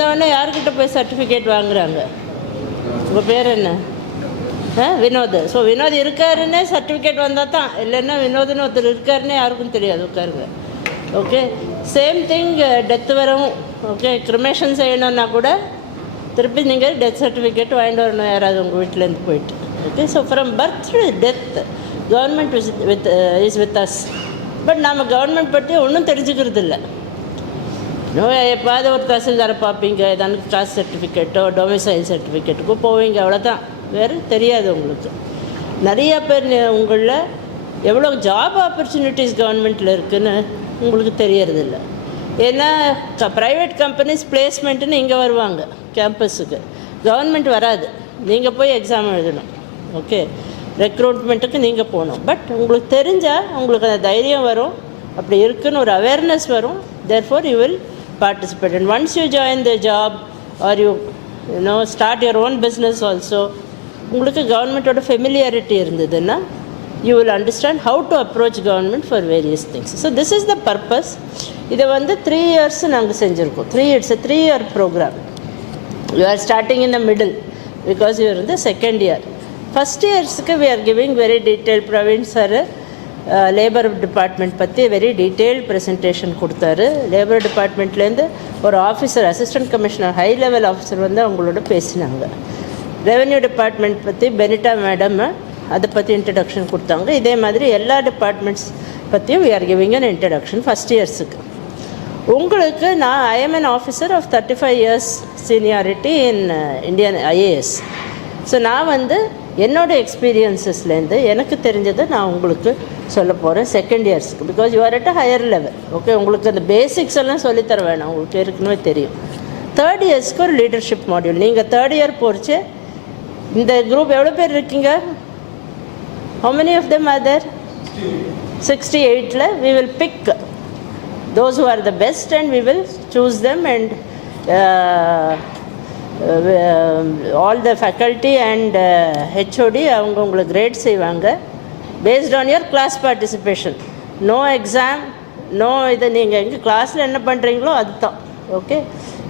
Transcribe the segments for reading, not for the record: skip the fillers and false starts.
வந்தவொடனே யார்கிட்ட போய் சர்டிஃபிகேட் வாங்குறாங்க? உங்கள் பேர் என்ன? வினோத். ஸோ வினோத் இருக்காருன்னே சர்டிஃபிகேட் வந்தால் தான், இல்லைன்னா வினோத்னு ஒருத்தர் இருக்காருன்னே யாருக்கும் தெரியாது. உட்காருங்க. ஓகே, சேம் திங் டெத்து வரவும். ஓகே, கிரிமேஷன் செய்யணுன்னா கூட திருப்பி நீங்கள் டெத் சர்டிஃபிகேட் வாங்கிட்டு வரணும் யாராவது உங்கள் வீட்டிலேருந்து போயிட்டு. Okay, so from birth to death government is with us. But நாம் கவர்மெண்ட் பற்றி ஒன்றும் தெரிஞ்சுக்கிறது இல்லை. எப்பாவது ஒரு தஹசில்தாரை பார்ப்பீங்க, ஏதாவது காஸ்ட் சர்டிஃபிகேட்டோ டொமிசைல் சர்டிஃபிகேட்டுக்கோ போவீங்க, அவ்வளோதான். வேறு தெரியாது உங்களுக்கு. நிறையா பேர் உங்களில் எவ்வளோ ஜாப் ஆப்பர்ச்சுனிட்டிஸ் கவர்மெண்ட்டில் இருக்குதுன்னு உங்களுக்கு தெரியறதில்ல. ஏன்னா ப்ரைவேட் கம்பெனிஸ் பிளேஸ்மெண்ட்டுன்னு இங்கே வருவாங்க கேம்பஸுக்கு, கவர்மெண்ட் வராது. நீங்கள் போய் எக்ஸாம் எழுதணும். ஓகே, ரெக்ரூட்மெண்ட்டுக்கு நீங்கள் போகணும். பட் உங்களுக்கு தெரிஞ்சால் உங்களுக்கு அந்த தைரியம் வரும், அப்படி இருக்குன்னு ஒரு அவேர்னஸ் வரும். therefore you will participate, and once you join the job or you start your own business also, உங்களுக்கு கவர்மெண்ட்டோட ஃபெமிலியாரிட்டி இருந்ததுன்னா you will understand how to approach government for various things. So this is the purpose. இதை 3 years நாங்கள் செஞ்சுருக்கோம். 3 years, a 3-year program. You are starting in the middle because you are in the second year. First yearsக்கு we are giving very detailed. Praveen sir labour department பற்றி very detailed presentation கொடுத்தாரு. Labour டிபார்ட்மெண்ட்லேருந்து ஒரு officer, assistant commissioner, high level officer அவங்களோட பேசினாங்க. Revenue department பற்றி Benita madam அதை பற்றி introduction கொடுத்தாங்க. இதே மாதிரி எல்லா டிபார்ட்மெண்ட்ஸ் பற்றியும் we are giving an introduction first இயர்ஸுக்கு. உங்களுக்கு நான் I am an officer of 35 years seniority in Indian IAS. So நான் என்னோடய எக்ஸ்பீரியன்ஸஸ்லேருந்து எனக்கு தெரிஞ்சதை நான் உங்களுக்கு சொல்ல போகிறேன் செகண்ட் இயர்ஸ்க்கு. Because you are at a higher level. Okay, உங்களுக்கு அந்த பேசிக்ஸ் எல்லாம் சொல்லித்தர வேணாம், உங்களுக்கு ஏற்கனவே தெரியும். தேர்ட் இயர்ஸ்க்கு ஒரு லீடர்ஷிப் மாடியூல். நீங்கள் தேர்ட் இயர் போச்சு. இந்த குரூப் எவ்வளோ பேர் இருக்கீங்க? how many of them are there? 68ல we will pick those who are the best and we will choose them, and all the faculty and HOD அவங்க உங்களுக்கு கிரேட் செய்வாங்க based on your class participation. no exam, no இது நீங்கள் எங்கே கிளாஸில் என்ன பண்ணுறீங்களோ அதுதான். ஓகே,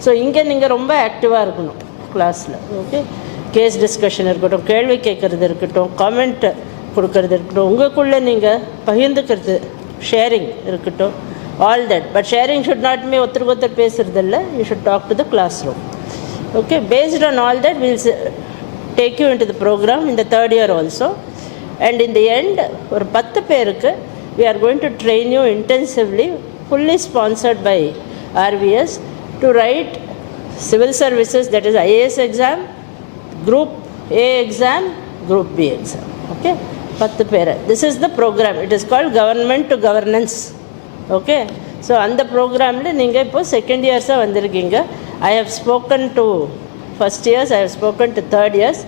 ஸோ இங்கே நீங்கள் ரொம்ப ஆக்டிவாக இருக்கணும் கிளாஸில். ஓகே, கேஸ் டிஸ்கஷன் இருக்கட்டும், கேள்வி கேட்குறது இருக்கட்டும், காமெண்ட் கொடுக்கறது இருக்கட்டும், உங்களுக்குள்ளே நீங்கள் பகிர்ந்துக்கிறது, ஷேரிங் இருக்கட்டும், all that. But sharing should not mean ஒருத்தருக்கு ஒருத்தர் பேசுகிறதில்ல. You should talk to the classroom. Okay, based on all that we'll take you into the program in the third year also, and in the end ஒரு 10 பேருக்கு we are going to train you intensively, fully sponsored by RVS, to write civil services, that is IAS exam, group A exam, group B exam. Okay, 10 பேர். This is the program. It is called government to governance. Okay, so அந்த ப்ரோக்ராமில் நீங்கள் இப்போ second இயர்ஸாக வந்திருக்கீங்க. I have spoken to first years, I have spoken to third years.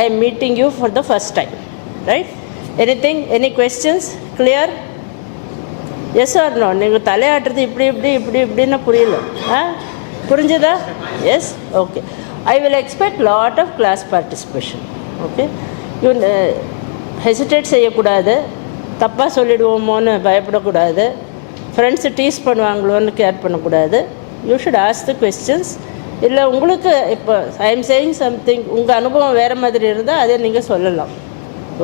I am meeting you for the first time, right? Anything, any questions? Clear? Yes or no? நீங்கள் தலையாட்டுறது இப்படின்னு புரியல. புரிஞ்சுதா? Yes? Okay. I will expect lot of class participation. Okay? You hesitate செய்யக்கூடாது, தப்பாக சொல்லிடுவோமோன்னு பயப்படக்கூடாது, friends tease பண்ணுவாங்களோன்னு care பண்ணக்கூடாது. You should ask the questions. இல்லை உங்களுக்கு இப்போ ஐ எம் சேயிங் சம்திங், உங்கள் அனுபவம் வேறு மாதிரி இருந்தால் அதை நீங்கள் சொல்லலாம்.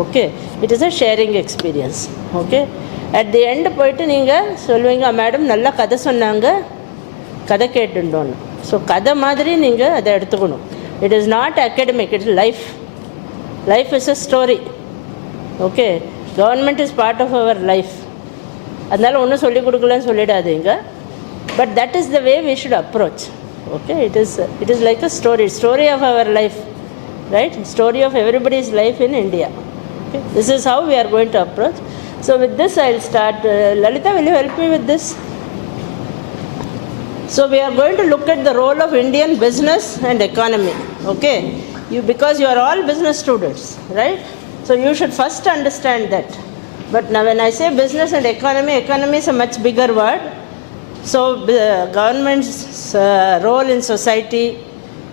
Okay, it is a sharing experience. Okay, at the end போயிட்டு நீங்கள் சொல்லுவீங்க, மேடம் நல்லா கதை சொன்னாங்க, கதை கேட்டுட்டோன்னு. ஸோ கதை மாதிரி நீங்கள் அதை எடுத்துக்கணும். It is not academic, it is life. Life is a story. Okay, government is part of our life. அதனால் ஒன்றும் சொல்லிக் கொடுக்கலன்னு சொல்லிடாதீங்க. But that is the way we should approach. Okay, it is like a story of our life, right? Story of everybody's life in India. Okay, this is how we are going to approach. So with this I'll start. Lalita, will you help me with this? So we are going to look at the role of Indian business and economy. Okay, because you are all business students, right? So you should first understand that. But now when I say business and economy is a much bigger word. So government's role in society,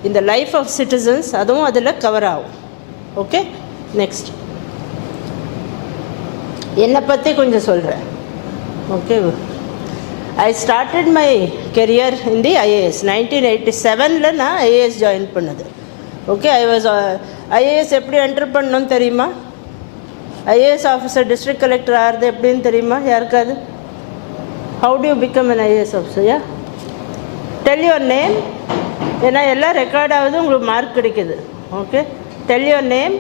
in the life of citizens, அதுவும் அதில் cover ஆகும். Okay, next என்னை பற்றி கொஞ்சம் சொல்கிறேன். Okay, I started my career in the IAS. 1987 நான் IAS join பண்ணது. Okay, I was IAS எப்படி என்டர் பண்ணணும்னு தெரியுமா? IAS ஆஃபீஸர் டிஸ்ட்ரிக்ட் கலெக்டர் ஆகிறது எப்படின்னு தெரியுமா யாருக்காது? How do you become an IAS officer? Yeah? Tell your name. ஏன்னா எல்லாம் ரெக்கார்ட் ஆகுது, உங்களுக்கு மார்க் கிடைக்குது. Okay, tell your name,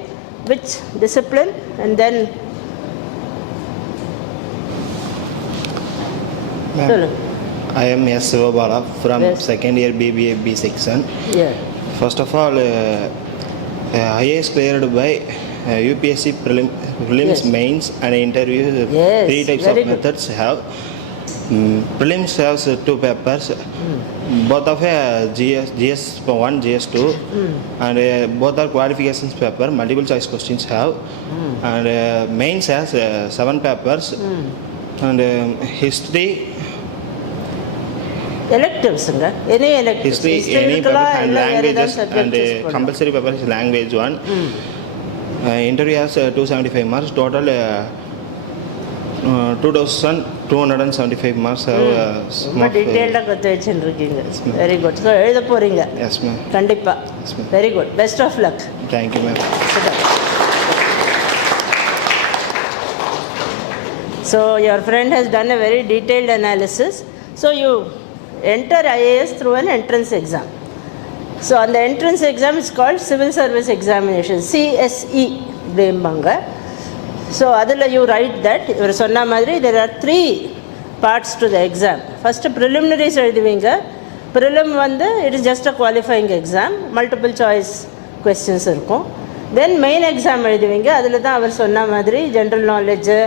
which discipline, and then I am S. Sivabala from second year BBA B section. Yeah. First of all, IAS cleared by UPSC prelims, mains and interview. Yes, 3 types of methods have. Prelims has 2 papers, both of GS1, GS2, and both are qualifications paper, multiple choice questions have, and mains has 7 papers, and history. Electives, any electives. History any paper, and languages, and compulsory paper is language 1. Interview has 275 marks, total 2275 marks have ரொம்ப டீடைல்டாக கற்று வச்சுருக்கீங்க. Very good. So எழுத போகிறீங்க? Yes ma'am. கண்டிப்பாக. Very good. Best of luck. Thank you ma'am. So your friend has done a very detailed analysis. So you enter IAS through an entrance exam. So on the entrance exam is called Civil Service Examination, CSE அப்படிம்பாங்க. So அதில் you right that இவர் சொன்ன மாதிரி there are 3 parts to the exam. First preliminaries எழுதுவீங்க. Prelim வந்து it is just a qualifying exam, multiple choice questions இருக்கும். Then main exam எழுதுவீங்க. அதில் தான் அவர் சொன்ன மாதிரி general knowledge,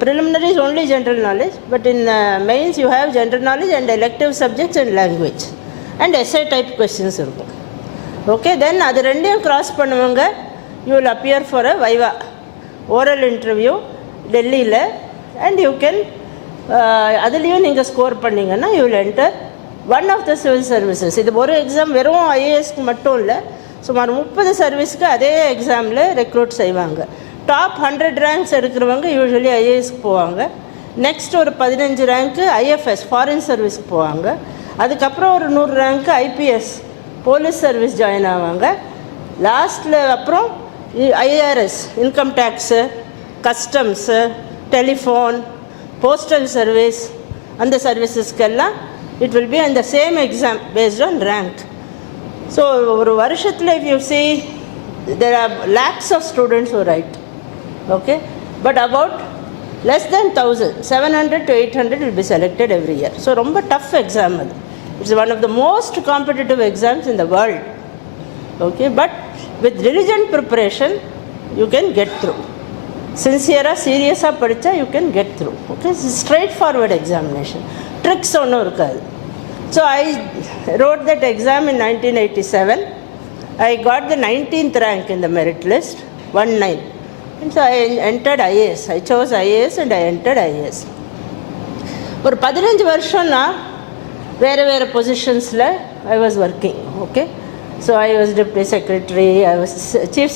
preliminaries only general knowledge, but in mains you have general knowledge and elective subjects and language and essay type questions இருக்கும். Okay, தென் அது ரெண்டையும் cross பண்ணுவாங்க. you will appear for a viva oral interview டெல்லியில், and you can அதுலேயும் நீங்கள் score பண்ணிங்கன்னா you will enter one of the civil services. இது ஒரு எக்ஸாம் வெறும் ஐஏஎஸ்க்கு மட்டும் இல்லை, சுமார் 30 சர்வீஸ்க்கு அதே எக்ஸாமில் ரெக்ரூட் செய்வாங்க. டாப் 100 ரேங்க்ஸ் எடுக்கிறவங்க யூஸ்வலி ஐஏஎஸ்க்கு போவாங்க. நெக்ஸ்ட் ஒரு 15 ரேங்க்கு ஐஎஃப்எஸ் ஃபாரின் சர்வீஸ்க்கு போவாங்க. அதுக்கப்புறம் ஒரு 100 rank IPS police service join ஆவாங்க. லாஸ்ட்டில் அப்புறம் IRS income tax, customs, telephone, postal service, அந்த சர்வீசஸ்க்கெல்லாம் இட் வில் பி அந்த same exam based on rank. So ஒரு வருஷத்தில் if you see there are lakhs of students who write. Okay, but about less than 1,000, 700 to 800 will be selected every year. So romba tough exam adu. It's one of the most competitive exams in the world. Okay, but with diligent preparation you can get through. Sincere serious padicha you can get through. Okay, it's a straightforward examination, tricks onnu irukadu. So I wrote that exam in 1987. I got the 19th rank in the merit list, 19. And so I entered IAS. I chose IAS and I entered IAS. ஒரு 15 வருஷம்னா வேறு வேறு பொசிஷன்ஸில் I was working. Okay, so I was deputy secretary, I was chief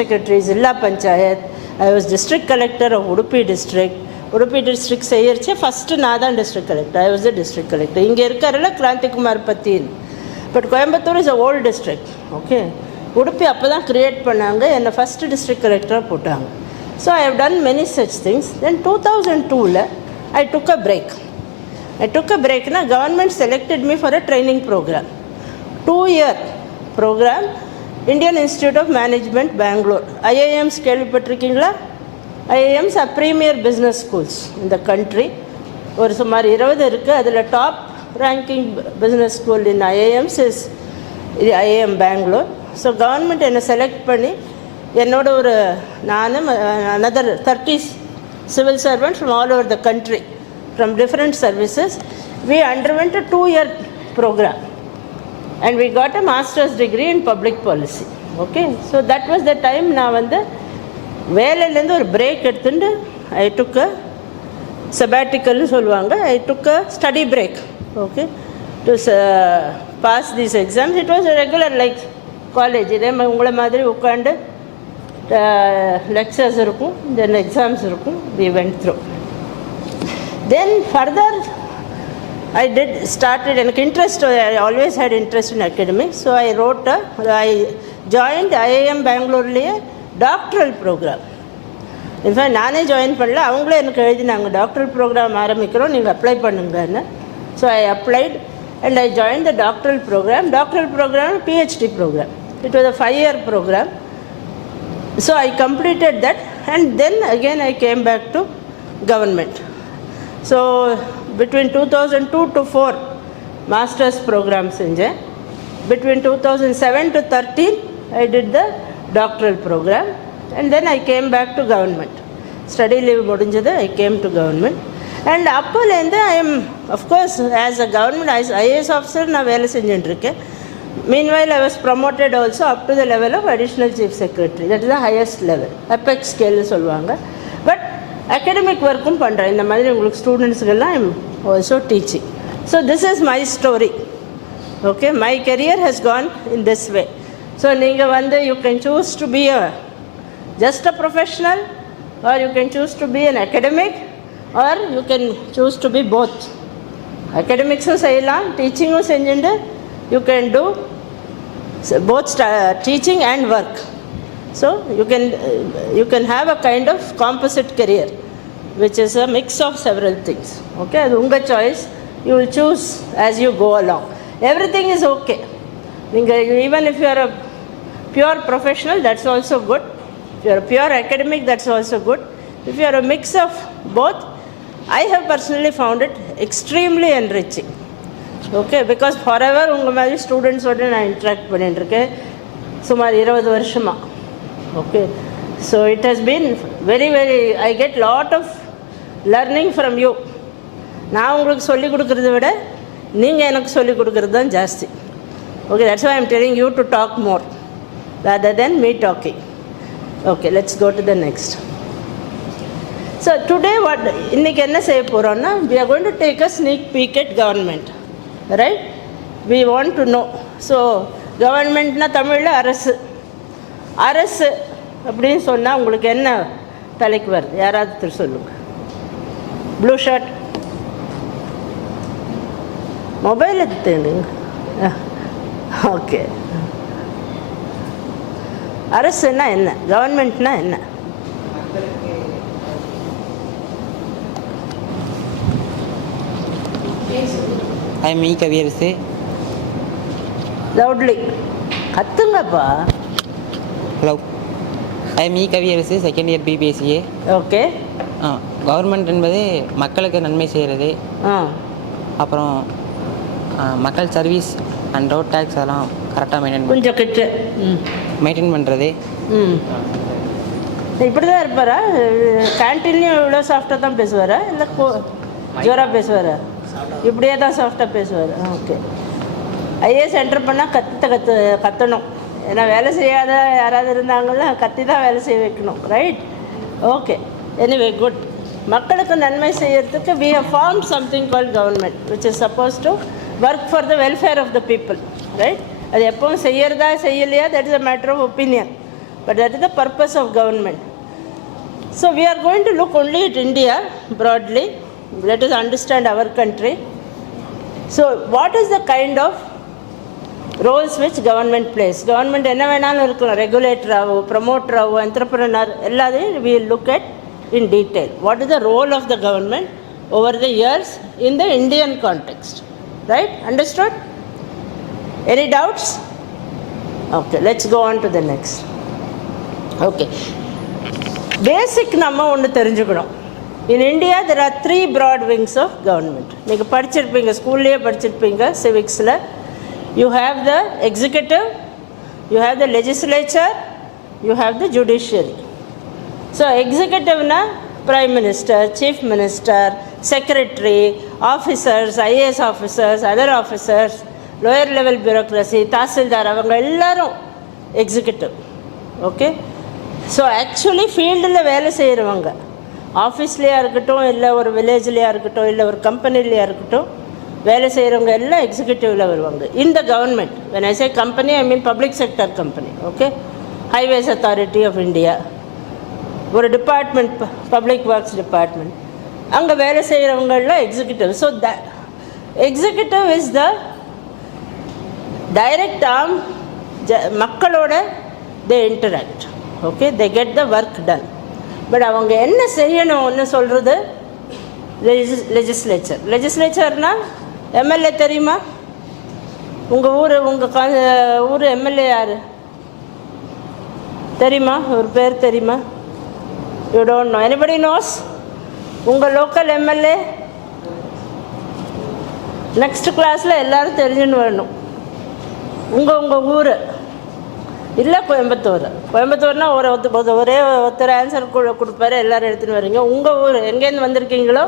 secretary Zilla Panchayat, I was district collector of Udupi district. Udupi district செய்யறச்சே first நான் தான் district collector. I was the district collector. இங்கே இருக்கிறல கிராந்திகுமார் பத்தின். But Coimbatore is a old district. Okay, Udupi அப்போ தான் create பண்ணாங்க, என்னை ஃபஸ்ட்டு டிஸ்ட்ரிக்ட் கலெக்டராக போட்டாங்க. So I have done many such things. Then 2002 I took a பிரேக்னா government selected me for a training program, 2-year program, Indian Institute of Management Bangalore. IIMs கேள்விப்பட்டிருக்கீங்களா? IIMs are premier business schools இந்த country. ஒரு சுமார் 20 இருக்குது. அதில் top ranking business school in IIMs is IIM Bangalore. So government என்னை select பண்ணி என்னோட ஒரு நானும் another 30 civil servants from all over the country from different services, we underwent a 2-year program and we got a master's degree in public policy. Okay, so that was the time நான் வந்து வேலையிலேருந்து ஒரு break எடுத்துட்டு I took a sabbaticalனு சொல்லுவாங்க. I took a study break. Okay, to pass these exams. It was a regular like college. இதே உங்களை மாதிரி உட்காந்து lectures இருக்கும், then exams இருக்கும். We went through. Then further I started, எனக்கு interest, I always had interest in academics. So I wrote, I joined IIM பெங்களூர்லேயே doctoral program. In fact நானே join பண்ணல, அவங்களே எனக்கு எழுதினாங்க டாக்டரல் ப்ரோக்ராம் ஆரம்பிக்கிறோம், நீங்கள் அப்ளை பண்ணுங்கன்னு. So I applied and I join the doctoral program. Doctoral program PhD ப்ரோக்ராம். It was a 5-year program. So I completed that and then again I came back to government. So between 2002 to 4 master's program செஞ்சேன். Between 2007 to 13 I did the doctoral program and then I came back to government. Study leave முடிஞ்சது, I came to government. And அப்போலேருந்து I am, of course, as a government IAS officer நான் வேலை செஞ்சுட்டுருக்கேன். Meanwhile, I was promoted also up to the level of additional chief secretary. That is the highest level. Apex scale சொல்லுவாங்க. But academic workum பண்ணுறேன். இந்த மாதிரி உங்களுக்கு ஸ்டூடெண்ட்ஸுக்கெல்லாம் I am also teaching. So this is my story. Okay, my career has gone in this way. So நீங்கள் வந்து you can choose to be just a professional or you can choose to be an academic or you can choose to be both. Academicsum செய்யலாம், டீச்சிங்கும் செஞ்சுட்டு you can do both teaching and work. So you can have a kind of composite career which is a mix of several things. Okay, அது உங்கள் choice. You will choose as you go along. Everything is okay. Even if you are a pure professional, that's also good. If you are a pure academic, that's also good. If you are a mix of both, I have personally found it extremely enriching. Okay, because forever உங்கள் மாதிரி ஸ்டூடெண்ட்ஸோடு நான் interact பண்ணிட்டுருக்கேன் சுமார் 20 வருஷமாக. Okay, so it has been very I get lot of learning from you. நான் உங்களுக்கு சொல்லிக் கொடுக்குறத விட நீங்கள் எனக்கு சொல்லிக் கொடுக்குறது தான் ஜாஸ்தி. Okay, that's why I am telling you to talk more rather than me talking. Okay, let's go to the next. So today இன்னைக்கு என்ன செய்ய போகிறோன்னா, we are going to take a sneak peek at government. Right? We want to know. So கவர்மெண்ட்னா தமிழில் அரசு. அரசு அப்படின்னு சொன்னால் உங்களுக்கு என்ன தலைக்கு வருது? யாராவது சொல்லுங்க. ப்ளூ ஷர்ட், மொபைல் எடுத்துங்க. ஓகே, அரசுன்னா என்ன, கவர்மெண்ட்னா என்ன? I am E. Kaviyarasu. Loudly கத்துங்கப்பா. Hello, I am E. Kaviyarasu, second year BBSCA. Okay. Government என்பது மக்களுக்கு நன்மை செய்கிறது. அப்புறம் மக்கள் சர்வீஸ் அண்ட் ரோட் டேக்ஸ் அதெல்லாம் கரெக்டாக மெயின்டைன் பண்ணுறது. இப்படி தான் இருப்பாரா? கேன்டீன்லேயும் இவ்வளோ சாஃப்டாக தான் பேசுவாரா இல்லை ஜோராக பேசுவாரா? இப்படியே தான் சாஃப்டாக பேசுவார். ஓகே, ஐஏஎஸ் என்டர் பண்ணால் கத்தணும். ஏன்னா வேலை செய்யாத யாராவது இருந்தாங்கன்னா கத்தி தான் வேலை செய்ய வைக்கணும். ரைட்? Okay, anyway good. மக்களுக்கு நன்மை செய்யறதுக்கு we have formed something called government which is supposed to work for the welfare of the people. Right? அது எப்பவும் செய்யறதா செய்யலையா, that is a matter of opinion, but that is the purpose of government. So we are going to look only at India broadly. Let us understand our country. So what is the kind of roles which government plays? Government என்ன வேணாலும் இருக்கலாம், ரெகுலேட்டராகவோ ப்ரமோட்டராகவோ entrepreneur, எல்லாத்தையும் we will look at in detail. What is the role of the government over the years in the Indian context? Right? Understood? Any doubts? Okay, let's go on to the next. Okay, basic நம்ம ஒன்று தெரிஞ்சுக்கணும். In India there are 3 broad wings of government. நீங்கள் படிச்சிருப்பீங்க, ஸ்கூல்லேயே படிச்சிருப்பீங்க சிவிக்ஸில். You have the executive, you have the legislature, you have the judiciary. So executive na prime minister, chief minister, secretary, officers, IAS officers, other officers, lower level bureaucracy, tahsildar, avanga ellarum executive. Okay, so actually field la vela seiravanga, office லயா இருக்கட்டும், இல்லை ஒரு வில்லேஜ்லையா இருக்கட்டும், இல்லை ஒரு கம்பெனிலையா இருக்கட்டும், வேலை செய்கிறவங்க எல்லாம் எக்ஸிக்யூட்டிவில் வருவாங்க. இந்த government, when I say company, I mean public sector company. Okay, Highways Authority of India, ஒரு டிபார்ட்மெண்ட், பப்ளிக் ஒர்க்ஸ் டிபார்ட்மெண்ட், அங்கே வேலை செய்கிறவங்கெல்லாம் executive. So executive is the direct arm. மக்களோட they interact. Okay, they get the work done. But அவங்க என்ன செய்யணும்னு சொல்கிறது legislature. லெஜிஸ்லேச்சர்னால் MLA தெரியுமா? உங்கள் ஊர் எம்எல்ஏ யார் தெரியுமா? ஒரு பேர் தெரியுமா? You don't know. Anybody knows உங்கள் லோக்கல் எம்எல்ஏ? நெக்ஸ்ட் கிளாஸில் எல்லோரும் தெரிஞ்சுன்னு வரணும். உங்கள் ஊர் இல்லை கோயம்புத்தூர்னா ஒரே ஒருத்தர் ஆன்சர் கொடுப்பாரு, எல்லோரும் எடுத்துன்னு வரீங்க. உங்கள் ஊர் எங்கேருந்து வந்திருக்கீங்களோ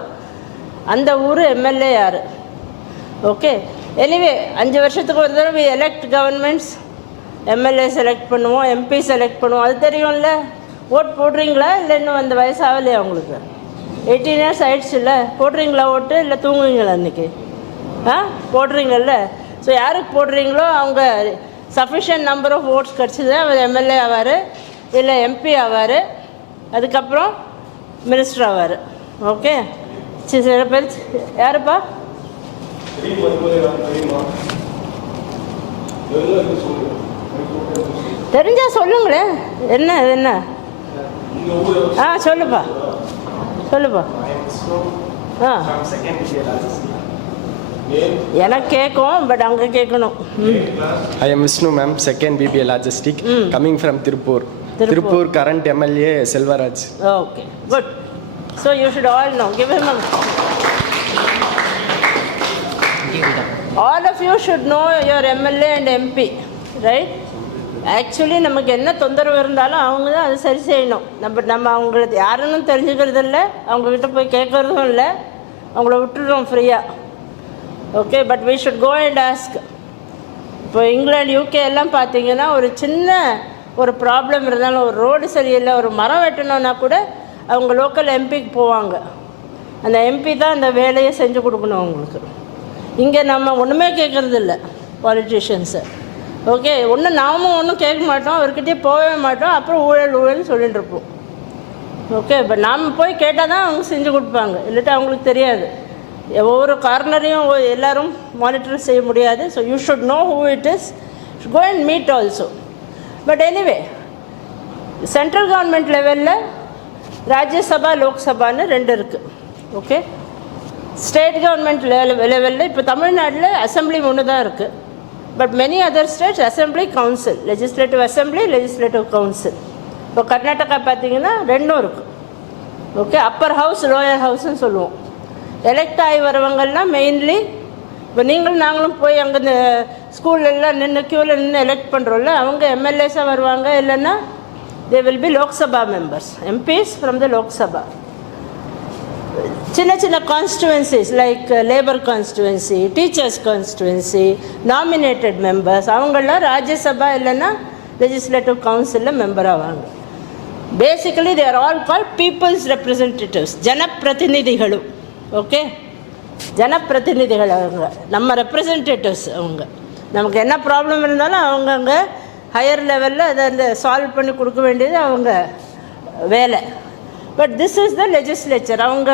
அந்த ஊர் எம்எல்ஏ யார்? ஓகே, எனிவே 5 வருஷத்துக்கு ஒரு தடவை எலெக்ட் கவர்மெண்ட்ஸ், எம்எல்ஏ செலக்ட் பண்ணுவோம், எம்பி செலக்ட் பண்ணுவோம். அது தெரியும்ல. ஓட் போடுறீங்களா இல்லை இன்னும் அந்த வயசு ஆகலையா உங்களுக்கு? 18 இயர்ஸ் ஆகிடுச்சு இல்லை? போடுறீங்களா ஓட்டு இல்லை தூங்குவீங்களா அன்றைக்கி? போடுறீங்கல்ல. ஸோ யாருக்கு போடுறீங்களோ அவங்க சஃபிஷியன்ட் நம்பர் ஆஃப் ஓட்ஸ் கிடச்சிது, அவர் எம்எல்ஏ ஆவார் இல்லை எம்பி ஆவார், அதுக்கப்புறம் மினிஸ்டர் ஆவார். ஓகே, சில பேர் யாருப்பா தெரிஞ்சா சொல்லுங்களேன். என்ன சொல்லுப்பா. எனக்கு கேட்கும், பட் அங்கே கேட்கணும். I am Vishnu ma'am, second BBA Logistic, coming from Tirupur, current MLA Selvaraj. Okay, good. So you should all know. Give him a... All of you should know your MLA and MP, right? Actually நமக்கு என்ன தொந்தரவு இருந்தாலும் அவங்க தான் அது சரி செய்யணும். நம்ம அவங்களுக்கு யாருன்னு தெரிஞ்சுக்கிறது இல்லை, அவங்கக்கிட்ட போய் கேட்குறதும் இல்லை, அவங்கள விட்டுடுறோம் ஃப்ரீயாக. Okay, but we should go and ask. இப்போ இங்கிலாந்து யூகே எல்லாம் பார்த்தீங்கன்னா ஒரு சின்ன ஒரு ப்ராப்ளம் இருந்தாலும், ஒரு ரோடு சரியில்லை, ஒரு மரம் வெட்டணுன்னா கூட அவங்க லோக்கல் எம்பிக்கு போவாங்க. அந்த எம்பி தான் அந்த வேலையை செஞ்சு கொடுக்கணும் அவங்களுக்கு. இங்கே நம்ம ஒன்றுமே கேட்குறது இல்லை பாலிட்டிஷியன்ஸை. ஓகே, நாமும் ஒன்றும் கேட்க மாட்டோம், அவர்கிட்டயே போகவே மாட்டோம், அப்புறம் ஊழல்னு சொல்லிட்டு இருப்போம். ஓகே, பட் நாம் போய் கேட்டால் தான் அவங்க செஞ்சு கொடுப்பாங்க, இல்லாட்டா அவங்களுக்கு தெரியாது. ஒவ்வொரு கார்னரையும் எல்லோரும் மானிட்டர் செய்ய முடியாது. So you should know who it is, go and meet also. But anyway, central government லெவலில் ராஜ்யசபா லோக்சபான்னு 2 இருக்குது. ஓகே, ஸ்டேட் கவர்மெண்ட் லெவலில் இப்போ தமிழ்நாட்டில் அசம்பிளி 3 தான் இருக்குது. But many other states assembly council, legislative assembly, legislative council. இப்போ கர்நாடகா பார்த்தீங்கன்னா 2 இருக்குது. ஓகே, அப்பர் ஹவுஸ் லோயர் ஹவுஸ்ன்னு சொல்லுவோம். எலெக்ட் ஆகி வரவங்கள்லாம் மெயின்லி இப்போ நாங்களும் போய் அங்கே இந்த ஸ்கூல்லெல்லாம் க்யூவில் நின்று எலெக்ட் பண்ணுறோம்ல, அவங்க எம்எல்ஏஸாக வருவாங்க, இல்லைன்னா they will be Lok Sabha members, MPs from the Lok Sabha. சின்ன constituencies like labour constituency, teachers constituency, nominated members, அவங்களாம் ராஜ்யசபா இல்லைன்னா லெஜிஸ்லேட்டிவ் கவுன்சிலில் மெம்பர் ஆவாங்க. Basically they are all call people's representatives, ஜனப்பிரதிநிதிகளும். ஓகே, ஜனப்பிரதிநிதிகள் அவங்க, நம்ம ரெப்ரசன்டேட்டிவ்ஸ் அவங்க. நமக்கு என்ன ப்ராப்ளம் இருந்தாலும் அவங்க அங்கே ஹையர் லெவலில் அதை அந்த சால்வ் பண்ணி கொடுக்க வேண்டியது அவங்க வேலை. But this is the legislature. அவங்க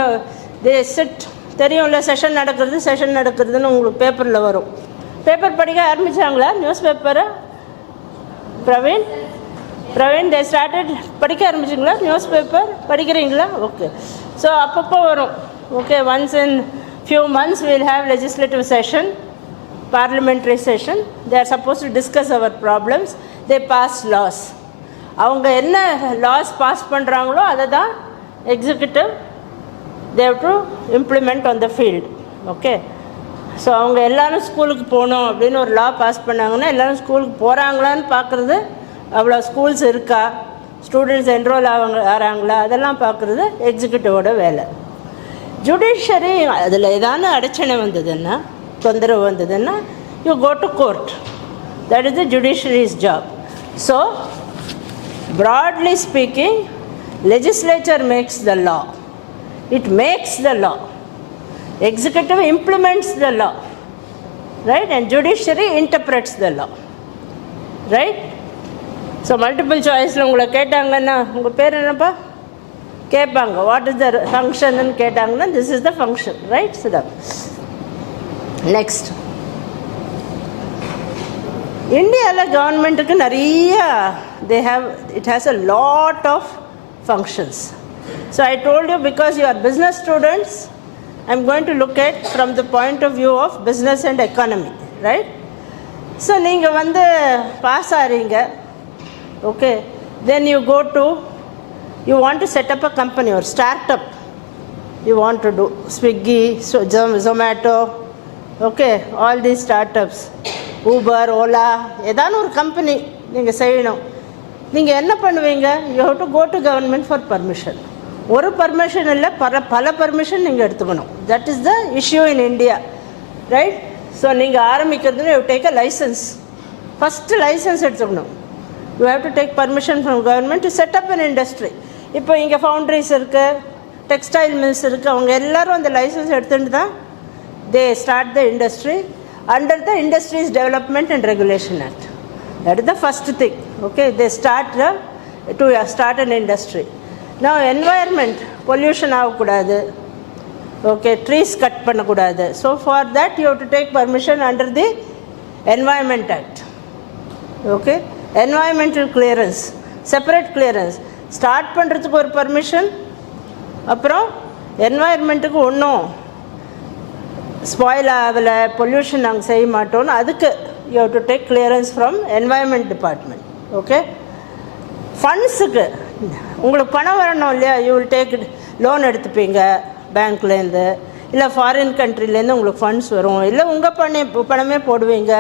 தே சிட், தெரியும்ல, செஷன் நடக்கிறதுன்னு உங்களுக்கு பேப்பரில் வரும். பேப்பர் படிக்க ஆரம்பித்தாங்களா? நியூஸ் பேப்பரை பிரவீன் தே ஸ்டார்டட் படிக்க ஆரம்பிச்சிங்களா? நியூஸ் பேப்பர் படிக்கிறீங்களா? ஓகே, ஸோ அப்பப்போ வரும். Okay, once in few months we will have legislative session, parliamentary session. They are supposed to discuss our problems. They pass laws. அவங்க என்ன லாஸ் பாஸ் பண்ணுறாங்களோ அதை தான் executive they have to implement on the field. Okay, so அவங்க எல்லோரும் ஸ்கூலுக்கு போகணும் அப்படின்னு ஒரு லா பாஸ் பண்ணாங்கன்னா எல்லோரும் ஸ்கூலுக்கு போகிறாங்களான்னு பார்க்குறது, அவ்வளோ ஸ்கூல்ஸ் இருக்கா, ஸ்டூடெண்ட்ஸ் என்ரோல் ஆகிறாங்களா, அதெல்லாம் பார்க்குறது எக்ஸிக்யூட்டிவோட வேலை. ஜுடிஷரி அதில் ஏதான அடச்சணை வந்ததுன்னா, தொந்தரவு வந்ததுன்னா, you go to court. That is the judiciary's job. So broadly speaking, legislature makes the law. It makes the law. Executive implements the law, right? And judiciary interprets the law, right? So multiple choice-ல உங்களை கேட்டாங்கன்னா, உங்கள் பேர் என்னப்பா கேட்பாங்க, what is the ஃபங்க்ஷன்னு கேட்டாங்கன்னா, this is the function, right? So next, இந்தியாவில் கவர்மெண்ட்டுக்கு நிறைய it has a lot of functions. So I told you, because you are business students, I'm going to look at from the point of view of business and economy, right? So நீங்கள் வந்து pass ஆகிறீங்க, okay, then you want to set up a company or startup. You want to do Swiggy, Zomato, okay, all these startups, Uber, Ola, ஏதான ஒரு company நீங்கள் செய்யணும். நீங்கள் என்ன பண்ணுவீங்க? You have to go to government for permission. ஒரு permission இல்லை, பல பர்மிஷன் நீங்கள் எடுத்துக்கணும். That is the issue in India, right? So நீங்கள் ஆரம்பிக்கிறதுல you take a licence. First licence எடுத்துக்கணும். You have to take permission from government to set up an industry. இப்போ இங்கே ஃபவுண்ட்ரிஸ் இருக்குது, டெக்ஸ்டைல் மில்ஸ் இருக்குது, அவங்க எல்லோரும் அந்த லைசன்ஸ் எடுத்துகிட்டு தான் they start the industry under the Industries Development and Regulation Act. That is the first thing, okay? They start to start an industry. Now environment, pollution ஆகக்கூடாது, okay, trees cut பண்ணக்கூடாது. So for that you have to take permission under the Environment Act, okay? Environmental clearance, separate clearance. Start பண்ணுறதுக்கு ஒரு permission, அப்புறம் என்வாயர்மெண்ட்டுக்கு ஒன்றும் spoil ஆகலை, pollution நாங்கள் செய்ய மாட்டோம்னு அதுக்கு you have to take clearance from environment department, okay? ஃபண்ட்ஸுக்கு உங்களுக்கு பணம் வரணும் இல்லையா? யூ வில் டேக் லோன் எடுத்துப்பீங்க பேங்க்லேருந்து, இல்லை ஃபாரின் கண்ட்ரிலேருந்து உங்களுக்கு ஃபண்ட்ஸ் வரும், இல்லை உங்கள் பணமே போடுவீங்க,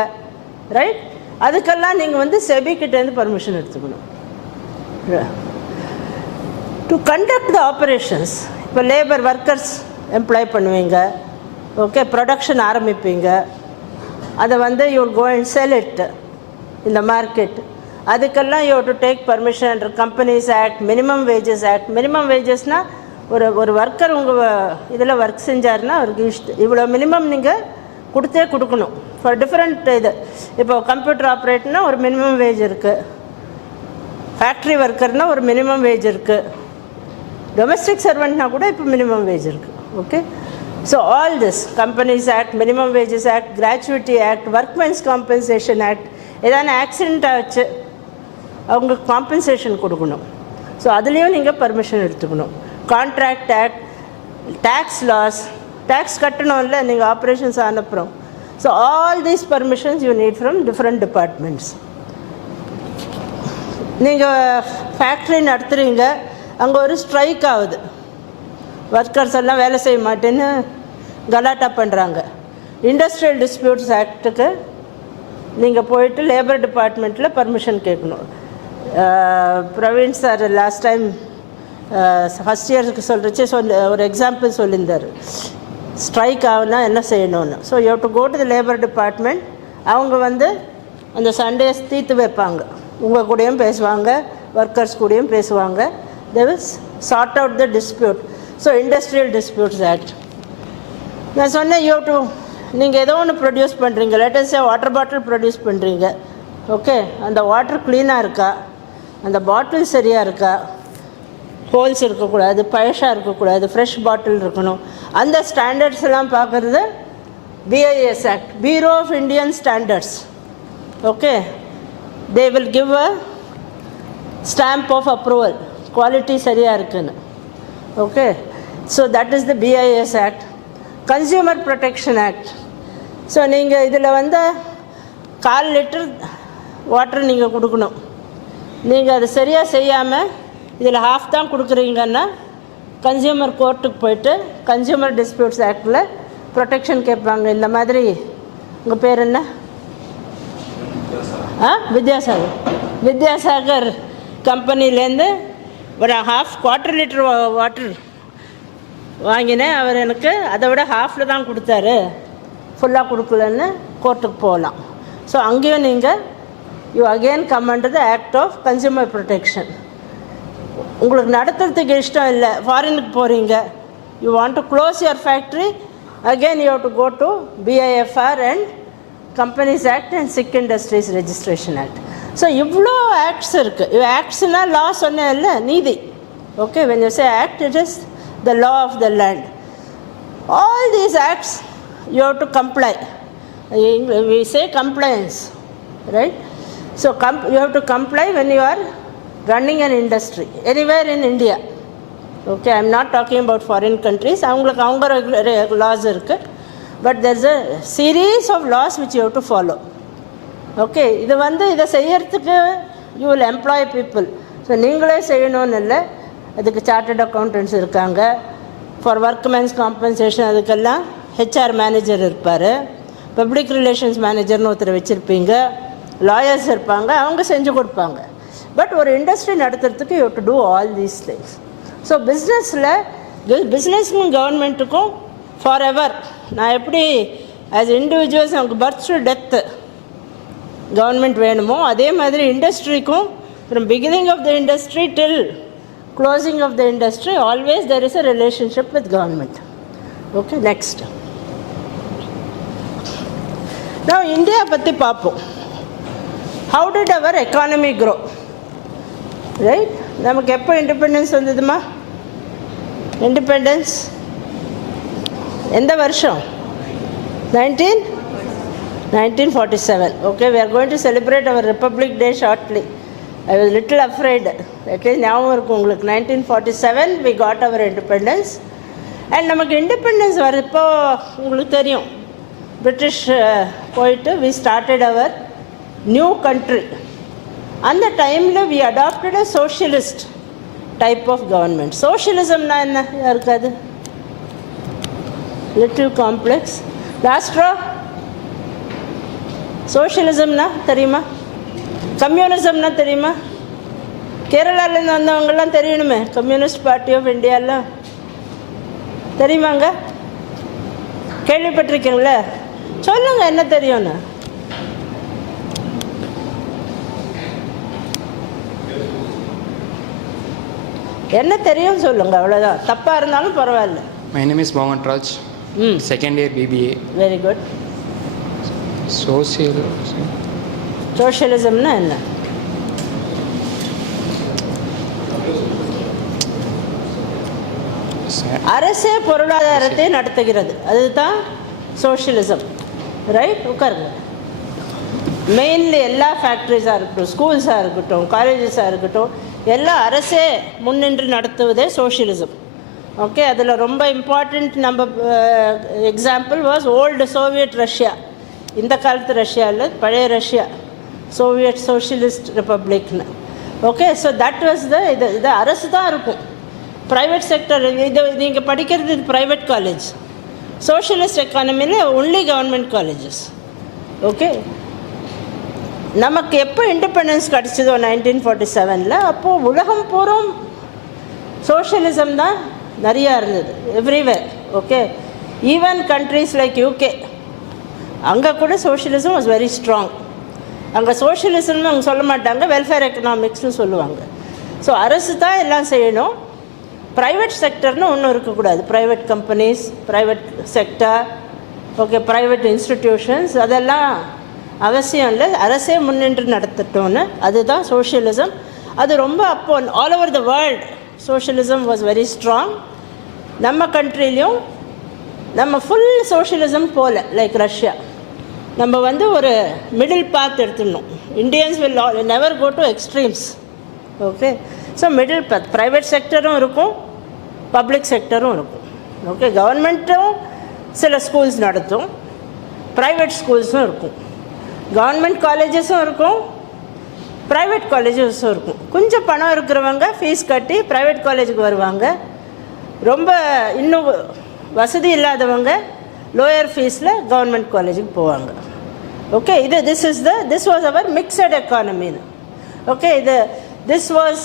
ரைட்? அதுக்கெல்லாம் நீங்கள் வந்து செபிக்கிட்டேருந்து பர்மிஷன் எடுத்துக்கணும். டு கண்டக்ட் த ஆப்ரேஷன்ஸ், இப்போ லேபர் ஒர்க்கர்ஸ் எம்ப்ளாய் பண்ணுவீங்க, ஓகே, ப்ரொடக்ஷன் ஆரம்பிப்பீங்க, அதை வந்து you will go and sell it இந்த மார்க்கெட். அதுக்கெல்லாம் you to take permission under companies act, minimum wages act. Minimum வேஜஸ்னால் ஒரு ஒர்க்கர் உங்கள் இதில் ஒர்க் செஞ்சாருன்னா அவருக்கு இவ்வளோ மினிமம் நீங்கள் கொடுக்கணும் ஃபார் டிஃப்ரெண்ட் இது. இப்போ கம்ப்யூட்டர் ஆப்ரேட்டர்னால் ஒரு மினிமம் வேஜ் இருக்குது, ஃபேக்ட்ரி ஒர்க்கர்னால் ஒரு மினிமம் வேஜ் இருக்குது, டொமெஸ்டிக் சர்வெண்ட்னா கூட இப்போ மினிமம் வேஜ் இருக்குது, okay? So all this companies act, minimum wages act, gratuity act, workmen's compensation act, ஏதான ஆக்சிடெண்ட் ஆச்சு அவங்களுக்கு காம்பன்சேஷன் கொடுக்கணும். ஸோ அதுலேயும் நீங்கள் பர்மிஷன் எடுத்துக்கணும். Contract act, tax laws, tax கட்டணும் இல்லை நீங்கள் ஆப்ரேஷன்ஸ் ஆனப்புறம். So all these permissions you need from different departments. நீங்கள் ஃபேக்ட்ரி நடத்துகிறீங்க, அங்கே ஒரு ஸ்ட்ரைக் ஆகுது, ஒர்க்கர்ஸ் எல்லாம் வேலை செய்ய மாட்டேன்னு கலாட்டா பண்ணுறாங்க. இண்டஸ்ட்ரியல் டிஸ்பியூட்ஸ் ஆக்ட்டுக்கு நீங்கள் போயிட்டு லேபர் டிபார்ட்மெண்ட்டில் பர்மிஷன் கேட்கணும். Praveen sir last time first இயருக்கு சொல்கிறச்சு ஒரு எக்ஸாம்பிள் சொல்லியிருந்தார், ஸ்ட்ரைக் ஆகுனா என்ன செய்யணும்னு. So you have to go to the labour department. அவங்க வந்து அந்த சண்டேஸ் தீர்த்து வைப்பாங்க, உங்கள் கூடயும் பேசுவாங்க, ஒர்க்கர்ஸ் கூடயும் பேசுவாங்க. they will sort out the dispute. So Industrial Disputes Act. நான் சொன்னேன், யூ டு நீங்கள் ஏதோ ஒன்று ப்ரொடியூஸ் பண்ணுறீங்க, லேட்டஸ்டாக வாட்டர் பாட்டில் ப்ரொடியூஸ் பண்ணுறீங்க, ஓகே? அந்த வாட்டர் க்ளீனாக இருக்கா, அந்த பாட்டில் சரியாக இருக்கா, ஹோல்ஸ் இருக்கக்கூடாது, பழசாக இருக்கக்கூடாது, ஃப்ரெஷ் பாட்டில் இருக்கணும். அந்த ஸ்டாண்டர்ட்ஸ் எல்லாம் பார்க்குறது BIS act, bureau of Indian standards, okay? They will give a stamp of approval, quality சரியாக இருக்குன்னு, okay? So that is the BIS act. Consumer protection act. So நீங்கள் இதில் வந்து 1/4 லிட்டர் வாட்டர் நீங்கள் கொடுக்கணும், நீங்கள் அது சரியாக செய்யாமல் இதில் ஹாஃப் தான் கொடுக்குறீங்கன்னா கன்சியூமர் கோர்ட்டுக்கு போயிட்டு கன்சியூமர் டிஸ்பியூட்ஸ் ஆக்டில் ப்ரொடெக்ஷன் கேட்பாங்க. இந்த மாதிரி உங்கள் பேர் என்ன? வித்யாசாகர் கம்பெனிலேருந்து ஒரு 1/4 லிட்டர் வாட்டர் வாங்கினேன், அவர் எனக்கு அதை விட ஹாஃபில் தான் கொடுத்தாரு, ஃபுல்லாக கொடுக்கலன்னு கோர்ட்டுக்கு போகலாம். ஸோ அங்கேயும் நீங்கள் you again come under the act of consumer protection. உங்களுக்கு நடத்துறதுக்கு இஷ்டம் இல்லை, ஃபாரினுக்கு போகிறீங்க, you want to close your factory, again you have to go to BIFR and companies act and sick industries registration act. So இவ்வளோ acts இருக்குது. ஆக்ட்ஸ்னால் law சொன்னேன் இல்லை, நீதி, okay? When you say act, it is the law of the land. All these acts you have to comply. We say compliance, right? So you have to comply when you are running an industry anywhere in India. Okay, I'm not talking about foreign countries. அவங்களுக்கு அவங்க laws இருக்கு, but there's a series of laws which you have to follow. Okay, இதை செய்யறதுக்கு you will employ people. So நீங்களே செய்யணும்னு இல்லை, அதுக்கு chartered accountants இருக்காங்க. ஃபார் ஒர்க்மென்ஸ் காம்பன்சேஷன் அதுக்கெல்லாம் ஹெச்ஆர் மேனேஜர் இருப்பார், பப்ளிக் ரிலேஷன்ஸ் மேனேஜர்னு ஒருத்தர் வச்சுருப்பீங்க, லாயர்ஸ் இருப்பாங்க, அவங்க செஞ்சு கொடுப்பாங்க. பட் ஒரு இண்டஸ்ட்ரி நடத்துறதுக்கு you to do all these things. So பிஸ்னஸ்க்கும் கவர்மெண்ட்டுக்கும் ஃபார் எவர், நான் எப்படி ஆஸ் இண்டிவிஜுவல்ஸ் நமக்கு பர்த் டு டெத்து கவர்மெண்ட் வேணுமோ, அதே மாதிரி இண்டஸ்ட்ரிக்கும் from beginning of the industry till closing of the industry, always there is a relationship with government. Okay, next. Now India பத்தி பார்ப்போம். How did our economy grow? Right? நமக்கு எப்போ independence வந்ததுமா? Independence எந்த வருஷம்? 1947. Okay, we are going to celebrate our Republic Day shortly. I was little afraid. At least ஞாபகம் இருக்கும் உங்களுக்கு. 1947 we got our independence. And நமக்கு இண்டிபெண்டன்ஸ் வரப்போ உங்களுக்கு தெரியும், பிரிட்டிஷ் போயிட்டு we started our new country. அந்த டைமில் we adopted a socialist type of government. சோஷியலிசம்னா என்ன இருக்காது? Little complex. லாஸ்ட்ரா சோஷியலிசம்னா தெரியுமா? கம்யூனிசம்னா தெரியுமா? கேரளாவிலேருந்து வந்தவங்கெல்லாம் தெரியணுமே, கம்யூனிஸ்ட் பார்ட்டி ஆஃப் இந்தியாலாம் தெரியுமாங்க? கேள்விப்பட்டிருக்கீங்களே? சொல்லுங்க என்ன தெரியும்னு. என்ன தெரியும் சொல்லுங்க, அவ்வளோதான். தப்பாக இருந்தாலும் பரவாயில்ல. My name is Mohan Raj. Second year BBA. Very good. சோஷியலிசம்னா என்ன? அரசே பொருளாதாரத்தை நடத்துகிறது, அதுதான் சோஷியலிசம். ரைட்? உட்காருங்க. மெயின்லி எல்லா ஃபேக்ட்ரிஸாக இருக்கட்டும், ஸ்கூல்ஸாக இருக்கட்டும், காலேஜஸாக இருக்கட்டும், எல்லாம் அரசே முன்னின்று நடத்துவதே சோஷியலிசம். ஓகே, அதில் ரொம்ப இம்பார்ட்டண்ட் நம்ம example was old Soviet Russia. இந்த காலத்து ரஷ்யா இல்லை, பழைய ரஷ்யா, சோவியட் சோஷியலிஸ்ட் ரிப்பப்ளிக்னு. ஓகே, ஸோ தட் வாஸ் இது அரசு தான் இருக்கும். ப்ரைவேட் செக்டர் இது நீங்கள் படிக்கிறது இது ப்ரைவேட் காலேஜ். சோஷியலிஸ்ட் எக்கானமியில் ஒன்லி கவர்மெண்ட் காலேஜஸ். ஓகே, நமக்கு எப்போ இண்டிபெண்டன்ஸ் கிடச்சிதோ 1947, அப்போது உலகம் பூரம் சோஷியலிசம் தான் நிறையா இருந்தது, everywhere. Okay, even countries like UK, அங்கே கூட சோஷியலிசம் வாஸ் வெரி ஸ்ட்ராங். அங்கே சோஷியலிசம்னு அவங்க சொல்ல மாட்டாங்க, வெல்ஃபேர் எக்கனாமிக்ஸ்னு சொல்லுவாங்க. ஸோ அரசு தான் எல்லாம் செய்யணும், ப்ரைவேட் செக்டர்னு ஒன்றும் இருக்கக்கூடாது. Private companies, private sector, okay, private institutions அதெல்லாம் அவசியம் இல்லை, அரசே முன்னின்று நடத்தட்டோன்னு. அதுதான் சோஷியலிசம். அது ரொம்ப அப்போ all over the world socialism was very strong. நம்ம கண்ட்ரிலையும் நம்ம ஃபுல் சோஷியலிசம் போல லைக் ரஷ்யா. நம்ம ஒரு மிடில் பாத் எடுத்துடணும். Indians will never go to extremes. Okay, so middle path, private செக்டரும் இருக்கும், பப்ளிக் செக்டரும் இருக்கும். ஓகே, கவர்மெண்ட்டும் சில ஸ்கூல்ஸ் நடத்தும், ப்ரைவேட் ஸ்கூல்ஸும் இருக்கும், கவர்மெண்ட் காலேஜஸும் இருக்கும், ப்ரைவேட் காலேஜஸும் இருக்கும். கொஞ்சம் பணம் இருக்கிறவங்க ஃபீஸ் கட்டி ப்ரைவேட் காலேஜுக்கு வருவாங்க, ரொம்ப இன்னும் வசதி இல்லாதவங்க லோயர் ஃபீஸில் கவர்மெண்ட் காலேஜுக்கு போவாங்க. Okay, this was our mixed economy. Okay, this was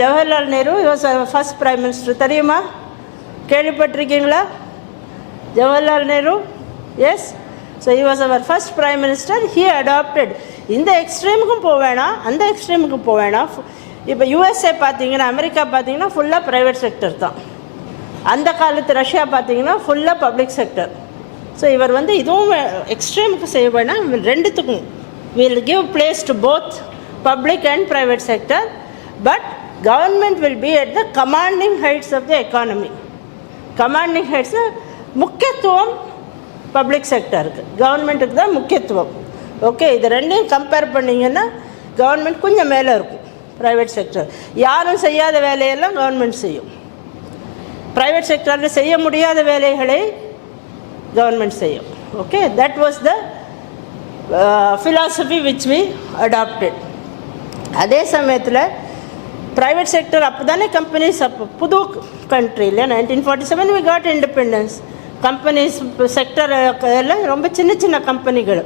Jawaharlal Nehru, he was our first prime minister. தெரியுமா? கேள்விப்பட்டிருக்கீங்களா? Jawaharlal Nehru, yes. So he was our first prime minister. He adopted, இந்த எக்ஸ்ட்ரீமுக்கும் போவேணாம், அந்த எக்ஸ்ட்ரீமுக்கும் போவேணாம். இப்போ USA பார்த்தீங்கன்னா, America பார்த்தீங்கன்னா ஃபுல்லாக private sector தான். அந்த காலத்து ரஷ்யா பார்த்தீங்கன்னா ஃபுல்லாக பப்ளிக் செக்டர். ஸோ இவர் இதுவும் எக்ஸ்ட்ரீமுக்கு செய்ய வேணாம், ரெண்டுத்துக்கும் will give place to both public and private sector, but government will be at the commanding heights of the economy. Commanding heights, முக்கியத்துவம் பப்ளிக் செக்டருக்கு, கவர்மெண்ட்டுக்கு தான் முக்கியத்துவம். ஓகே, இது ரெண்டையும் கம்பேர் பண்ணிங்கன்னா கவர்மெண்ட் கொஞ்சம் மேலே இருக்கும். ப்ரைவேட் செக்டர் யாரும் செய்யாத வேலையெல்லாம் கவர்மெண்ட் செய்யும். ப்ரைவேட் செக்டரில் செய்ய முடியாத வேலைகளை கவர்மெண்ட் செய்யும். Okay, that was the philosophy which we adopted. அதே சமயத்தில் ப்ரைவேட் செக்டர் அப்போ தானே கம்பெனிஸ், அப்போ புது கண்ட்ரியில் 1947 we got independence. Companies sector எல்லாம் ரொம்ப சின்ன சின்ன கம்பெனிகள்.